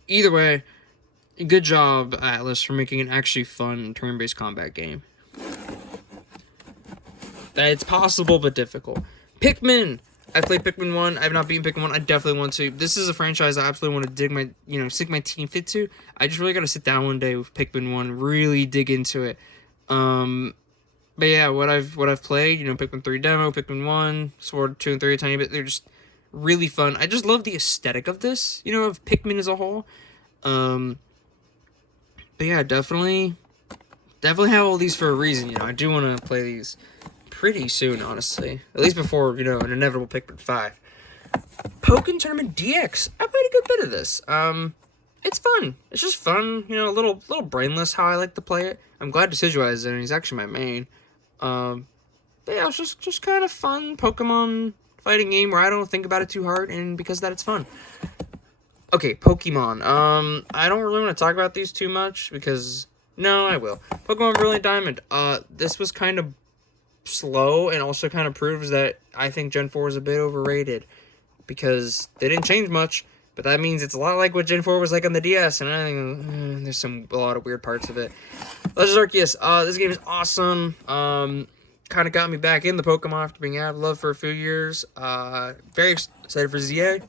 either way, good job, Atlas, for making an actually fun turn-based combat game. It's possible, but difficult. Pikmin! I played Pikmin 1. I have not beaten Pikmin 1. I definitely want to. This is a franchise I absolutely want to sink my teeth into. I just really got to sit down one day with Pikmin 1, really dig into it. But yeah, what I've played, you know, Pikmin 3 demo, Pikmin 1, Sword 2 and 3 a tiny bit, they're just really fun. I just love the aesthetic of this, you know, of Pikmin as a whole. But yeah, definitely have all these for a reason, you know. I do want to play these pretty soon, honestly. At least before, you know, an inevitable Pikmin 5. Pokken Tournament DX. I played a good bit of this. It's fun. It's just fun, you know, a little brainless how I like to play it. I'm glad Decidueye is in. He's actually my main. But yeah, it's just kind of fun Pokemon fighting game where I don't think about it too hard, and because of that, it's fun. Okay, Pokemon. I don't really want to talk about these too much because no, I will. Pokemon Brilliant Diamond. This was kind of slow, and also kind of proves that I think Gen 4 is a bit overrated because they didn't change much. But that means it's a lot like what Gen 4 was like on the DS, and I think there's a lot of weird parts of it. Legends Arceus, this game is awesome. Kind of got me back in the Pokemon after being out of love for a few years. Very excited for ZA.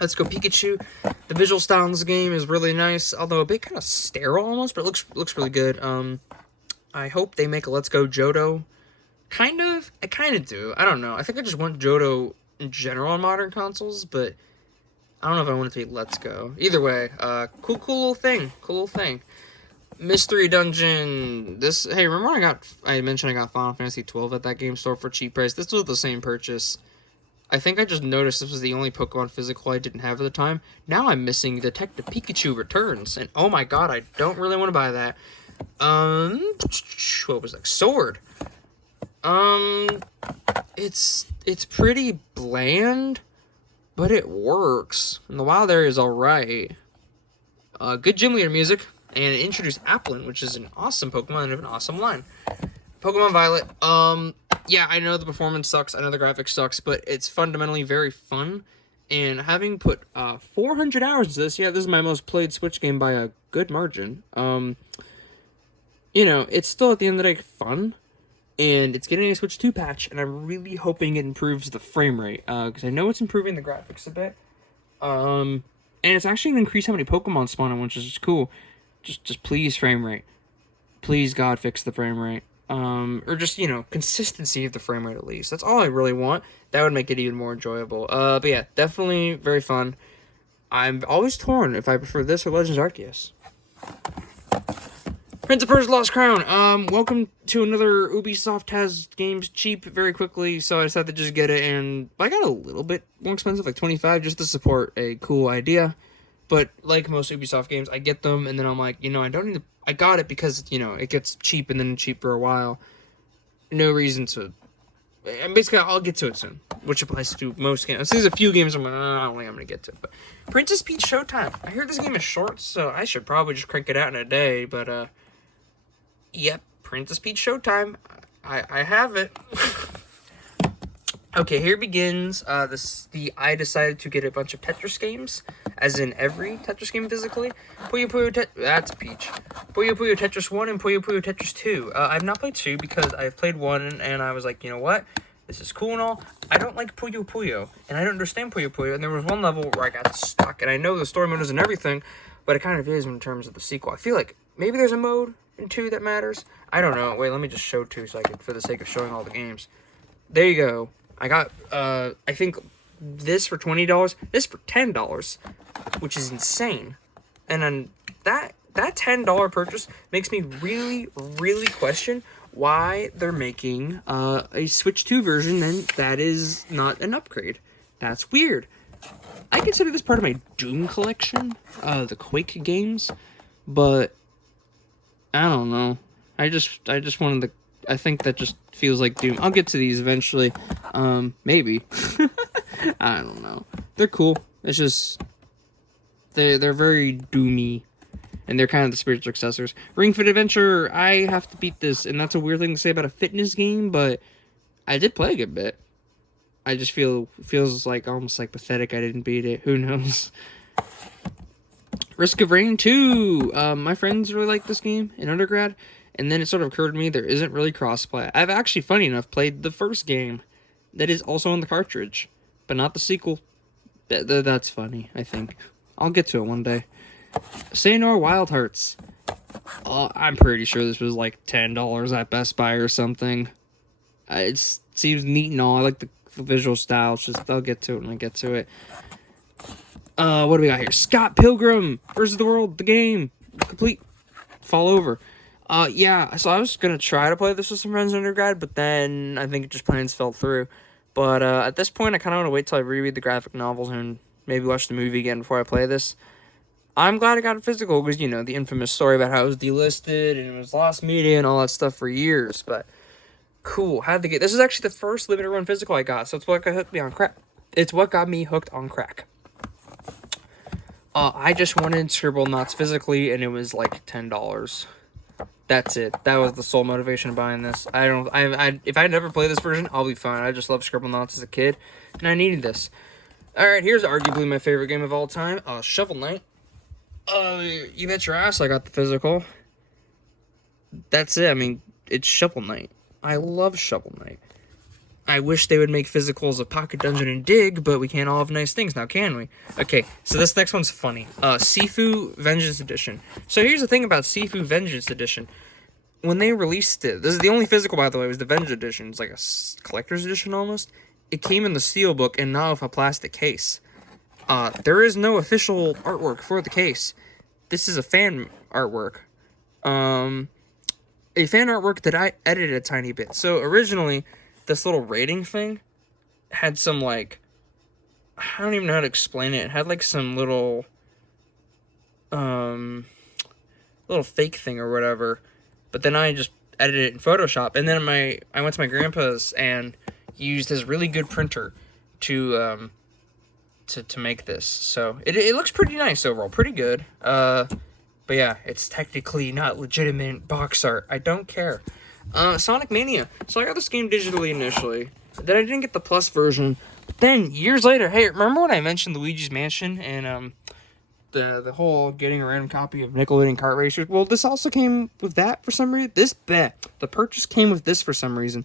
Let's Go Pikachu. The visual style in this game is really nice, although a bit kind of sterile almost, but it looks really good. I hope they make a Let's Go Johto. I kind of do. I don't know. I think I just want Johto in general on modern consoles, but I don't know if I want it to be Let's Go. Either way, cool little thing. Mystery Dungeon. Hey, remember when I mentioned I got Final Fantasy 12 at that game store for cheap price? This was the same purchase. I think I just noticed this was the only Pokemon physical I didn't have at the time. Now I'm missing Detective Pikachu Returns, and oh my god, I don't really want to buy that. What was that? Sword. It's pretty bland, but it works. And the wild area is alright. Good gym leader music. And it introduced Applin, which is an awesome Pokemon and an awesome line. Pokemon Violet. Yeah, I know the performance sucks. I know the graphics sucks, but it's fundamentally very fun. And having put 400 hours into this, yeah, this is my most played Switch game by a good margin. You know, it's still at the end of the day fun. And it's getting a Switch 2 patch, and I'm really hoping it improves the frame rate. Because I know it's improving the graphics a bit. And it's actually going to increase how many Pokemon spawn in, which is cool. Just please frame rate. Please, God, fix the frame rate. Or just, you know, consistency of the frame rate at least. That's all I really want. That would make it even more enjoyable. But yeah, definitely very fun. I'm always torn if I prefer this or Legends Arceus. Prince of Persia Lost Crown. Welcome to another Ubisoft has games cheap very quickly, so I decided to just get it, and I got a little bit more expensive, like $25, just to support a cool idea. But like most Ubisoft games, I get them, and then I'm like, you know, I don't need to. I got it because, you know, it gets cheap and then cheap for a while. No reason to. And basically, I'll get to it soon, which applies to most games. There's a few games I'm like, I don't think I'm gonna get to. But Princess Peach Showtime. I hear this game is short, so I should probably just crank it out in a day. But yep, Princess Peach Showtime. I have it. Okay, here begins I decided to get a bunch of Tetris games, as in every Tetris game physically. That's Peach. Puyo Puyo Tetris 1 and Puyo Puyo Tetris 2. I've not played 2 because I've played 1 and I was like, you know what? This is cool and all. I don't like Puyo Puyo, and I don't understand Puyo Puyo, and there was one level where I got stuck, and I know the story mode isn't everything, but it kind of is in terms of the sequel. I feel like maybe there's a mode in 2 that matters. I don't know. Wait, let me just show 2 so I can, for the sake of showing all the games. There you go. I got, I think this for $20, this for $10, which is insane. And then that $10 purchase makes me really, really question why they're making a Switch 2 version and that is not an upgrade. That's weird. I consider this part of my Doom collection, the Quake games, but I don't know. I just wanted I think that just feels like Doom. I'll get to these eventually. Maybe. I don't know. They're cool. It's just they're very doomy, and they're kind of the spiritual successors. Ring Fit Adventure. I have to beat this, and that's a weird thing to say about a fitness game, but I did play a good bit. I just feels like almost like pathetic I didn't beat it. Who knows? Risk of Rain 2. My friends really liked this game in undergrad, and then it sort of occurred to me there isn't really crossplay. I've actually, funny enough, played the first game that is also on the cartridge, but not the sequel. That's funny, I think. I'll get to it one day. Sayonara Wild Hearts. I'm pretty sure this was like $10 at Best Buy or something. It seems neat and all. I like the visual style. It's just, I'll get to it when I get to it. What do we got here? Scott Pilgrim versus the World, the game. Complete. Fall over. Yeah, so I was gonna try to play this with some friends in undergrad, but then I think just plans fell through. But at this point, I kind of want to wait till I reread the graphic novels and maybe watch the movie again before I play this. I'm glad I got it physical because, you know, the infamous story about how it was delisted and it was lost media and all that stuff for years. But cool, had to get. This is actually the first limited run physical I got, so it's what got me on crack. It's what got me hooked on crack. I just wanted Scribblenauts physically, and it was like $10. That's it. That was the sole motivation of buying this. If I never play this version, I'll be fine. I just love Scribblenauts as a kid, and I needed this. Alright, here's arguably my favorite game of all time, Shovel Knight. You bet your ass I got the physical. That's it. I mean, it's Shovel Knight. I love Shovel Knight. I wish they would make physicals of Pocket Dungeon and Dig, but we can't all have nice things now, can we? Okay, so this next one's funny. Sifu Vengeance Edition. So here's the thing about Sifu Vengeance Edition. When they released it, this is the only physical, by the way, was the Vengeance Edition. It's like a collector's edition almost. It came in the steelbook and not with a plastic case. There is no official artwork for the case. This is a fan artwork. A fan artwork that I edited a tiny bit. So originally, this little rating thing had some, like, I don't even know how to explain it. It had like some little fake thing or whatever. But then I just edited it in Photoshop, and then I went to my grandpa's and used his really good printer to make this. So it looks pretty nice overall, pretty good. But yeah, it's technically not legitimate box art. I don't care. Sonic Mania. So I got this game digitally initially. Then I didn't get the Plus version. Then years later, hey, remember when I mentioned Luigi's Mansion and the whole getting a random copy of Nickelodeon Kart Racers? Well, this also came with that for some reason. The purchase came with this for some reason,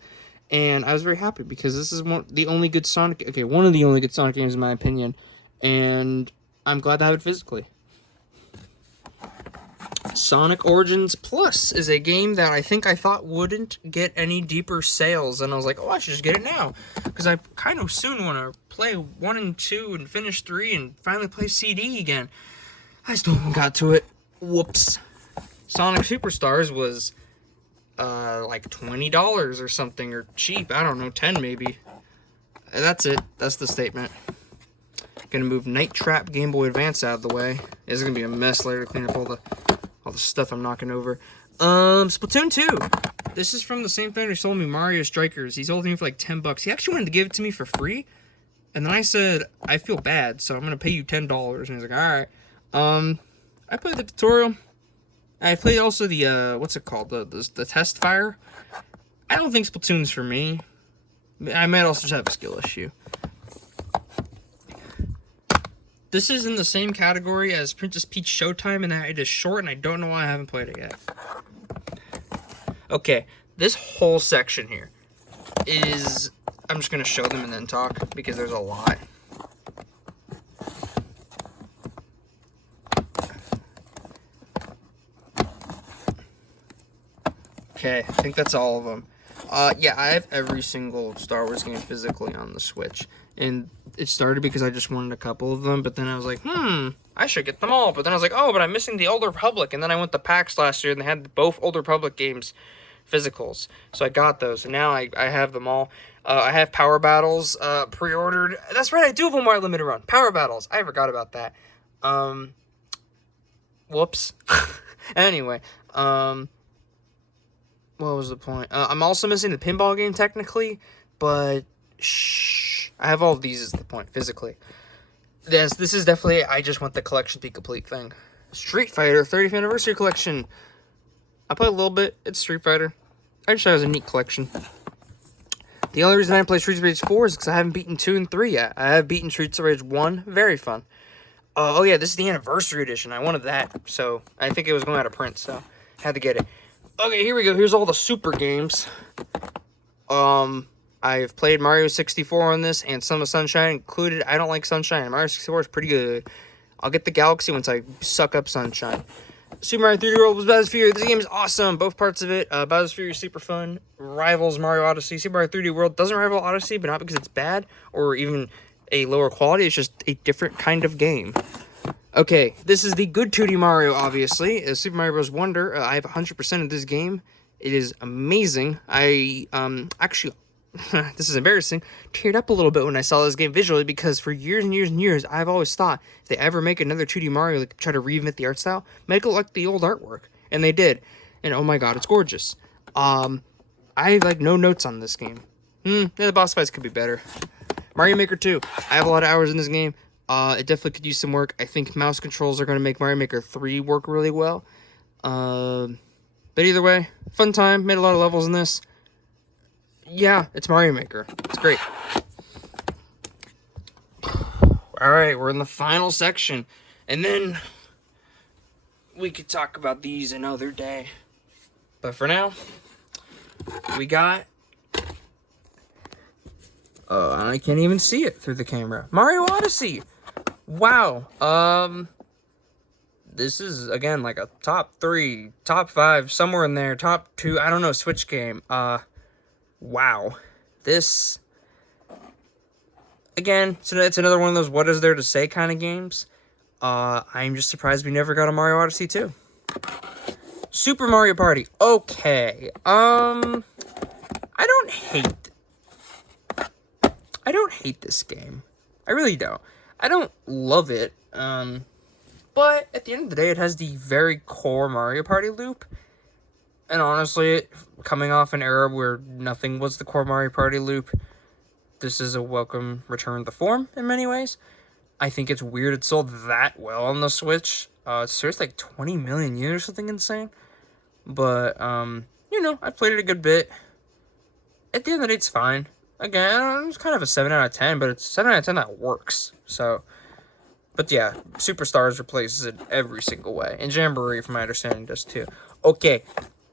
and I was very happy because this is one of the only good Sonic games in my opinion, and I'm glad to have it physically. Sonic Origins Plus is a game that I thought wouldn't get any deeper sales, and I was like, oh, I should just get it now, because I kind of soon want to play 1 and 2 and finish 3 and finally play CD again. I still haven't got to it. Whoops. Sonic Superstars was like $20 or something, or cheap. I don't know, 10 maybe. That's it. That's the statement. Gonna move Night Trap Game Boy Advance out of the way. It's gonna be a mess later to clean up all the stuff I'm knocking over. Splatoon 2. This is from the same thing who sold me Mario Strikers. He sold it to me for like $10. He actually wanted to give it to me for free. And then I said, I feel bad, so I'm gonna pay you $10. And he's like, alright. I played the tutorial. I played also the, what's it called? The test fire. I don't think Splatoon's for me. I might also just have a skill issue. This is in the same category as Princess Peach Showtime, and that it is short, and I don't know why I haven't played it yet. Okay, this whole section here is... I'm just going to show them and then talk, because there's a lot. Okay, I think that's all of them. Yeah, I have every single Star Wars game physically on the Switch. And it started because I just wanted a couple of them, but then I was like, I should get them all. But then I was like, oh, but I'm missing the Old Republic. And then I went to PAX last year, and they had both Old Republic games physicals. So I got those, and now I have them all. I have Power Battles pre-ordered. That's right, I do have one more limited run. Power Battles. I forgot about that. Whoops. Anyway, what was the point? I'm also missing the pinball game technically, but shh, I have all of these. Is the point physically? This is definitely. I just want the collection to be complete thing. Street Fighter 30th Anniversary Collection. I played a little bit. It's Street Fighter. I just thought it was a neat collection. The only reason I haven't played Streets of Rage 4 is because I haven't beaten 2 and 3 yet. I have beaten Streets of Rage 1. Very fun. Oh yeah, this is the Anniversary Edition. I wanted that, so I think it was going out of print, so had to get it. Okay, here we go. Here's all the Super games. I've played Mario 64 on this, and Son of Sunshine included. I don't like Sunshine. Mario 64 is pretty good. I'll get the Galaxy once I suck up Sunshine. Super Mario 3D World was Bowser's Fury. This game is awesome. Both parts of it. Bowser's Fury is super fun. Rivals Mario Odyssey. Super Mario 3D World doesn't rival Odyssey, but not because it's bad or even a lower quality. It's just a different kind of game. Okay, this is the good 2D Mario, obviously. Super Mario Bros. Wonder. I have 100% of this game. It is amazing. I, actually, this is embarrassing, teared up a little bit when I saw this game visually because for years and years and years, I've always thought if they ever make another 2D Mario, like try to reinvent the art style, make it like the old artwork. And they did. And oh my god, it's gorgeous. I have, like, no notes on this game. Yeah, the boss fights could be better. Mario Maker 2. I have a lot of hours in this game. It definitely could use some work. I think mouse controls are going to make Mario Maker 3 work really well. But either way, fun time. Made a lot of levels in this. Yeah, it's Mario Maker. It's great. Alright, we're in the final section. And then we could talk about these another day. But for now, we got... I can't even see it through the camera. Mario Odyssey! Wow. This is, again, like a top 3, top 5, somewhere in there, top 2, I don't know, Switch game. Wow. This, again, so it's another one of those what is there to say kind of games. I'm just surprised we never got a Mario Odyssey 2. Super Mario Party. Okay. I don't hate this game. I really don't. I don't love it. But at the end of the day, it has the very core Mario Party loop. And honestly, coming off an era where nothing was the core Mario Party loop, this is a welcome return to form in many ways. I think it's weird it sold that well on the Switch. It's like 20 million units or something insane. But, you know, I played it a good bit. At the end of the day, it's fine. Again, it's kind of a 7 out of 10, but it's 7 out of 10 that works. So, but yeah, Superstars replaces it every single way. And Jamboree, from my understanding, does too. Okay,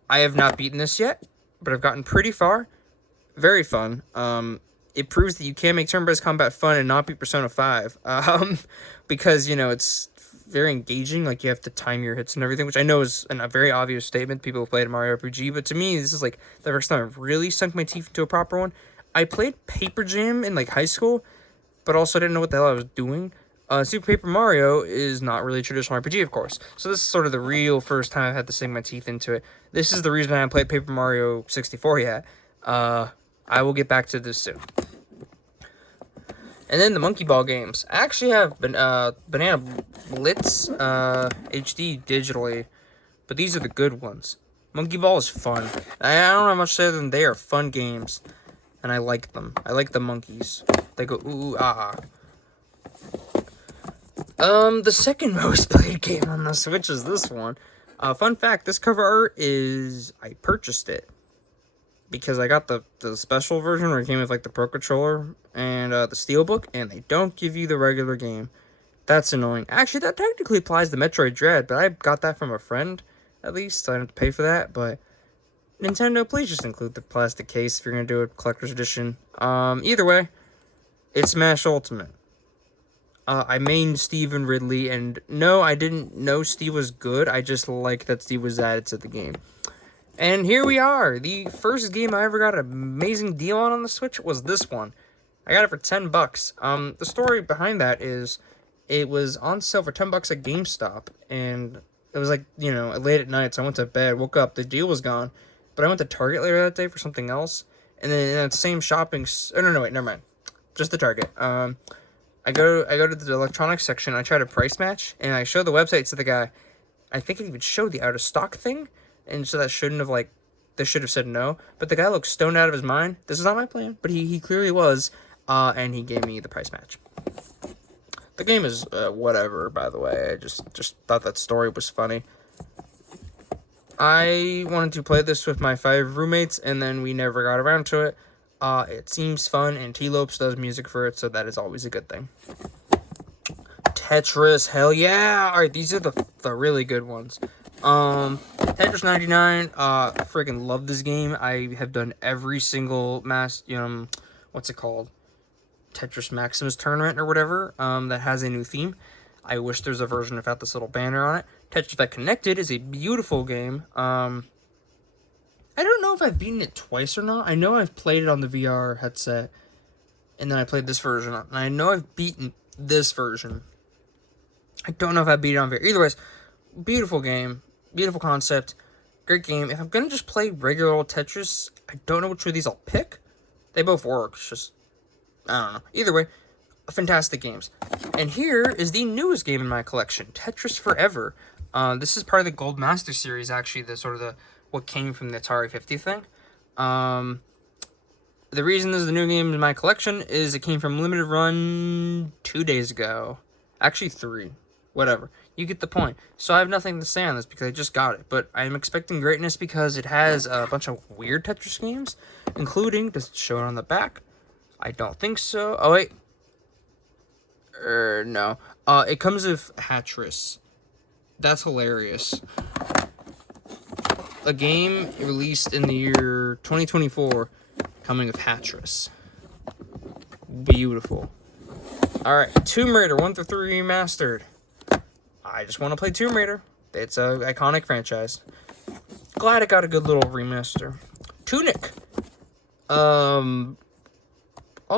I have not beaten this yet, but I've gotten pretty far. Very fun. It proves that you can make turn-based combat fun and not be Persona 5. Because, you know, it's very engaging. Like, you have to time your hits and everything, which I know is a very obvious statement. People who played Mario RPG, but to me, this is, like, the first time I've really sunk my teeth into a proper one. I played Paper Jam in, like, high school, but also didn't know what the hell I was doing. Super Paper Mario is not really a traditional RPG, of course. So this is sort of the real first time I've had to sink my teeth into it. This is the reason I haven't played Paper Mario 64 yet. I will get back to this soon. And then the Monkey Ball games. I actually have Banana Blitz HD digitally, but these are the good ones. Monkey Ball is fun. I don't have much to say than they are fun games. And I like them. I like the monkeys. They go ooh, ah. The second most played game on the Switch is this one. Fun fact, this cover art is... I purchased it. Because I got the special version where it came with, like, the Pro Controller and the Steelbook, and they don't give you the regular game. That's annoying. Actually, that technically applies to Metroid Dread, but I got that from a friend, at least, so I didn't have to pay for that, but... Nintendo, please just include the plastic case if you're going to do a collector's edition. Either way, it's Smash Ultimate. I mained Steve and Ridley, and no, I didn't know Steve was good. I just like that Steve was added to the game. And here we are. The first game I ever got an amazing deal on the Switch was this one. I got it for $10. The story behind that is it was on sale for $10 at GameStop, and it was like, you know, late at night, so I went to bed, woke up, the deal was gone. But I went to Target later that day for something else, and then in that same shopping... Oh, no, wait, never mind. Just the Target. I go to the electronics section, I try to price match, and I show the website to the guy. I think it even showed the out-of-stock thing, and so that shouldn't have, like, they should have said no. But the guy looked stoned out of his mind. This is not my plan, but he clearly was. And he gave me the price match. The game is whatever, by the way. I just thought that story was funny. I wanted to play this with my 5 roommates, and then we never got around to it. It seems fun, and T-Lopes does music for it, so that is always a good thing. Tetris, hell yeah! Alright, these are the really good ones. Tetris 99, freaking love this game. I have done every single what's it called? Tetris Maximus tournament or whatever, that has a new theme. I wish there's a version without this little banner on it. Tetris Effect Connected is a beautiful game. I don't know if I've beaten it twice or not. I know I've played it on the VR headset, and then I played this version, and I know I've beaten this version. I don't know if I beat it on VR. Either way, beautiful game, beautiful concept, great game. If I'm gonna just play regular old Tetris, I don't know which one of these I'll pick. They both work, it's just, I don't know. Either way, fantastic games. And here is the newest game in my collection, Tetris Forever. This is part of the Gold Master series, actually, what came from the Atari 50 thing. The reason this is the new game in my collection is it came from Limited Run 2 days ago. Actually, 3. Whatever. You get the point. So I have nothing to say on this because I just got it. But I'm expecting greatness because it has a bunch of weird Tetris games, including, does it show it on the back? I don't think so. Oh, wait. No. It comes with Hatris. That's hilarious. A game released in the year 2024 coming with Hatris. Beautiful. Alright, Tomb Raider 1 through 3 remastered. I just want to play Tomb Raider. It's an iconic franchise. Glad it got a good little remaster. Tunic. I'll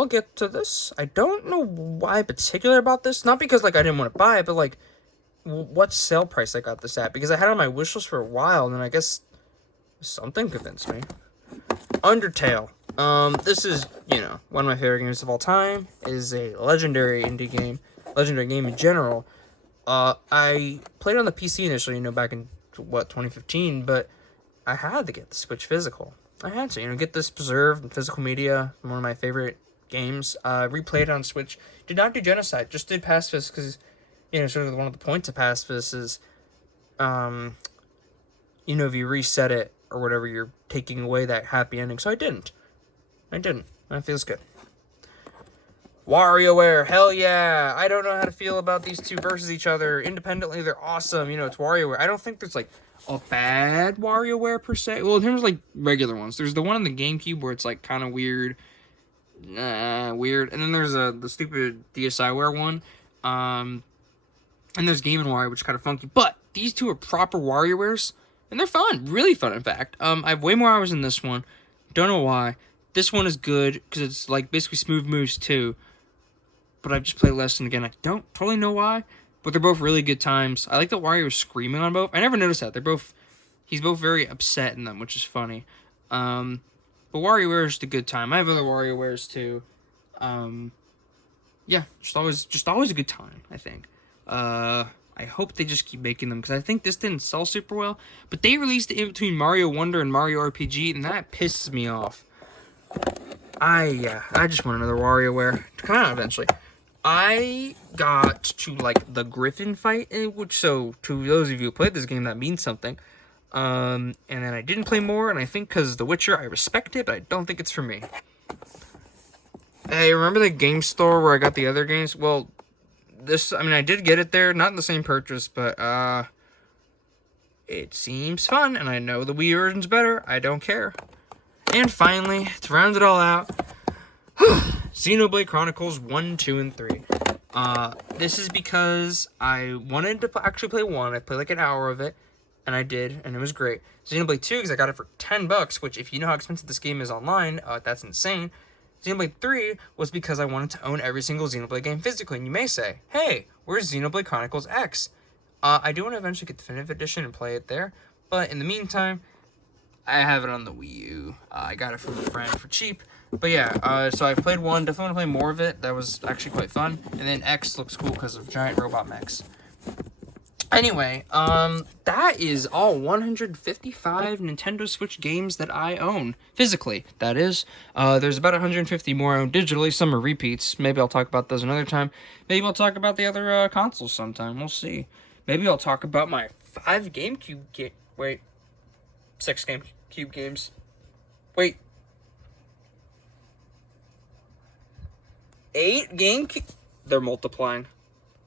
get to this. I don't know why particular about this. Not because, like, I didn't want to buy it, but, like, what sale price I got this at. Because I had it on my wish list for a while, and then I guess something convinced me. Undertale. This is, one of my favorite games of all time. It is a legendary indie game. Legendary game in general. I played it on the PC initially, back in, 2015, but I had to get the Switch physical. I had to, get this preserved in physical media. One of my favorite games. Replayed it on Switch. Did not do Genocide, just did Pacifist, because, sort of one of the points of Pacifist is, if you reset it, or whatever, you're taking away that happy ending. So I didn't. That feels good. WarioWare, hell yeah! I don't know how to feel about these two versus each other. Independently, they're awesome. It's WarioWare. I don't think there's, like, a bad WarioWare, per se. Well, in terms of, like, regular ones. There's the one on the GameCube where it's, like, kind of weird. Weird. And then there's the stupid DSiWare one. And there's Game & Wario, which is kind of funky. But these two are proper WarioWares. And they're fun. Really fun, in fact. I have way more hours in this one. Don't know why. This one is good, because it's, like, basically Smooth Moves 2. But I've just played less, and again, I don't totally know why. But they're both really good times. I like that Wario is screaming on both. I never noticed that. He's both very upset in them, which is funny. But WarioWare is just a good time. I have other WarioWares, too. Yeah, just always a good time, I think. I hope they just keep making them, because I think this didn't sell super well. But they released it in between Mario Wonder and Mario RPG, and that pisses me off. I just want another WarioWare to come out eventually. I got to, like, the Griffin fight, so to those of you who played this game, that means something. And then I didn't play more, and I think because The Witcher, I respect it, but I don't think it's for me. Hey, remember the game store where I got the other games? Well, I did get it there, not in the same purchase, but, it seems fun, and I know the Wii version's better. I don't care. And finally, to round it all out, Xenoblade Chronicles 1, 2, and 3. This is because I wanted to actually play 1. I played like an hour of it, and I did, and it was great. Xenoblade 2, because I got it for $10, which, if you know how expensive this game is online, that's insane. Xenoblade 3 was because I wanted to own every single Xenoblade game physically, and you may say, hey, where's Xenoblade Chronicles X? I do want to eventually get the Definitive Edition and play it there, but in the meantime, I have it on the Wii U. I got it from a friend for cheap. But yeah, so I've played 1. Definitely want to play more of it. That was actually quite fun. And then X looks cool because of giant robot mechs. Anyway, that is all 155 Nintendo Switch games that I own. Physically, that is. There's about 150 more I own digitally. Some are repeats. Maybe I'll talk about those another time. Maybe I'll talk about the other, consoles sometime. We'll see. Maybe I'll talk about my 5 GameCube wait. 6 GameCube games. Wait. 8 GameCube... They're multiplying.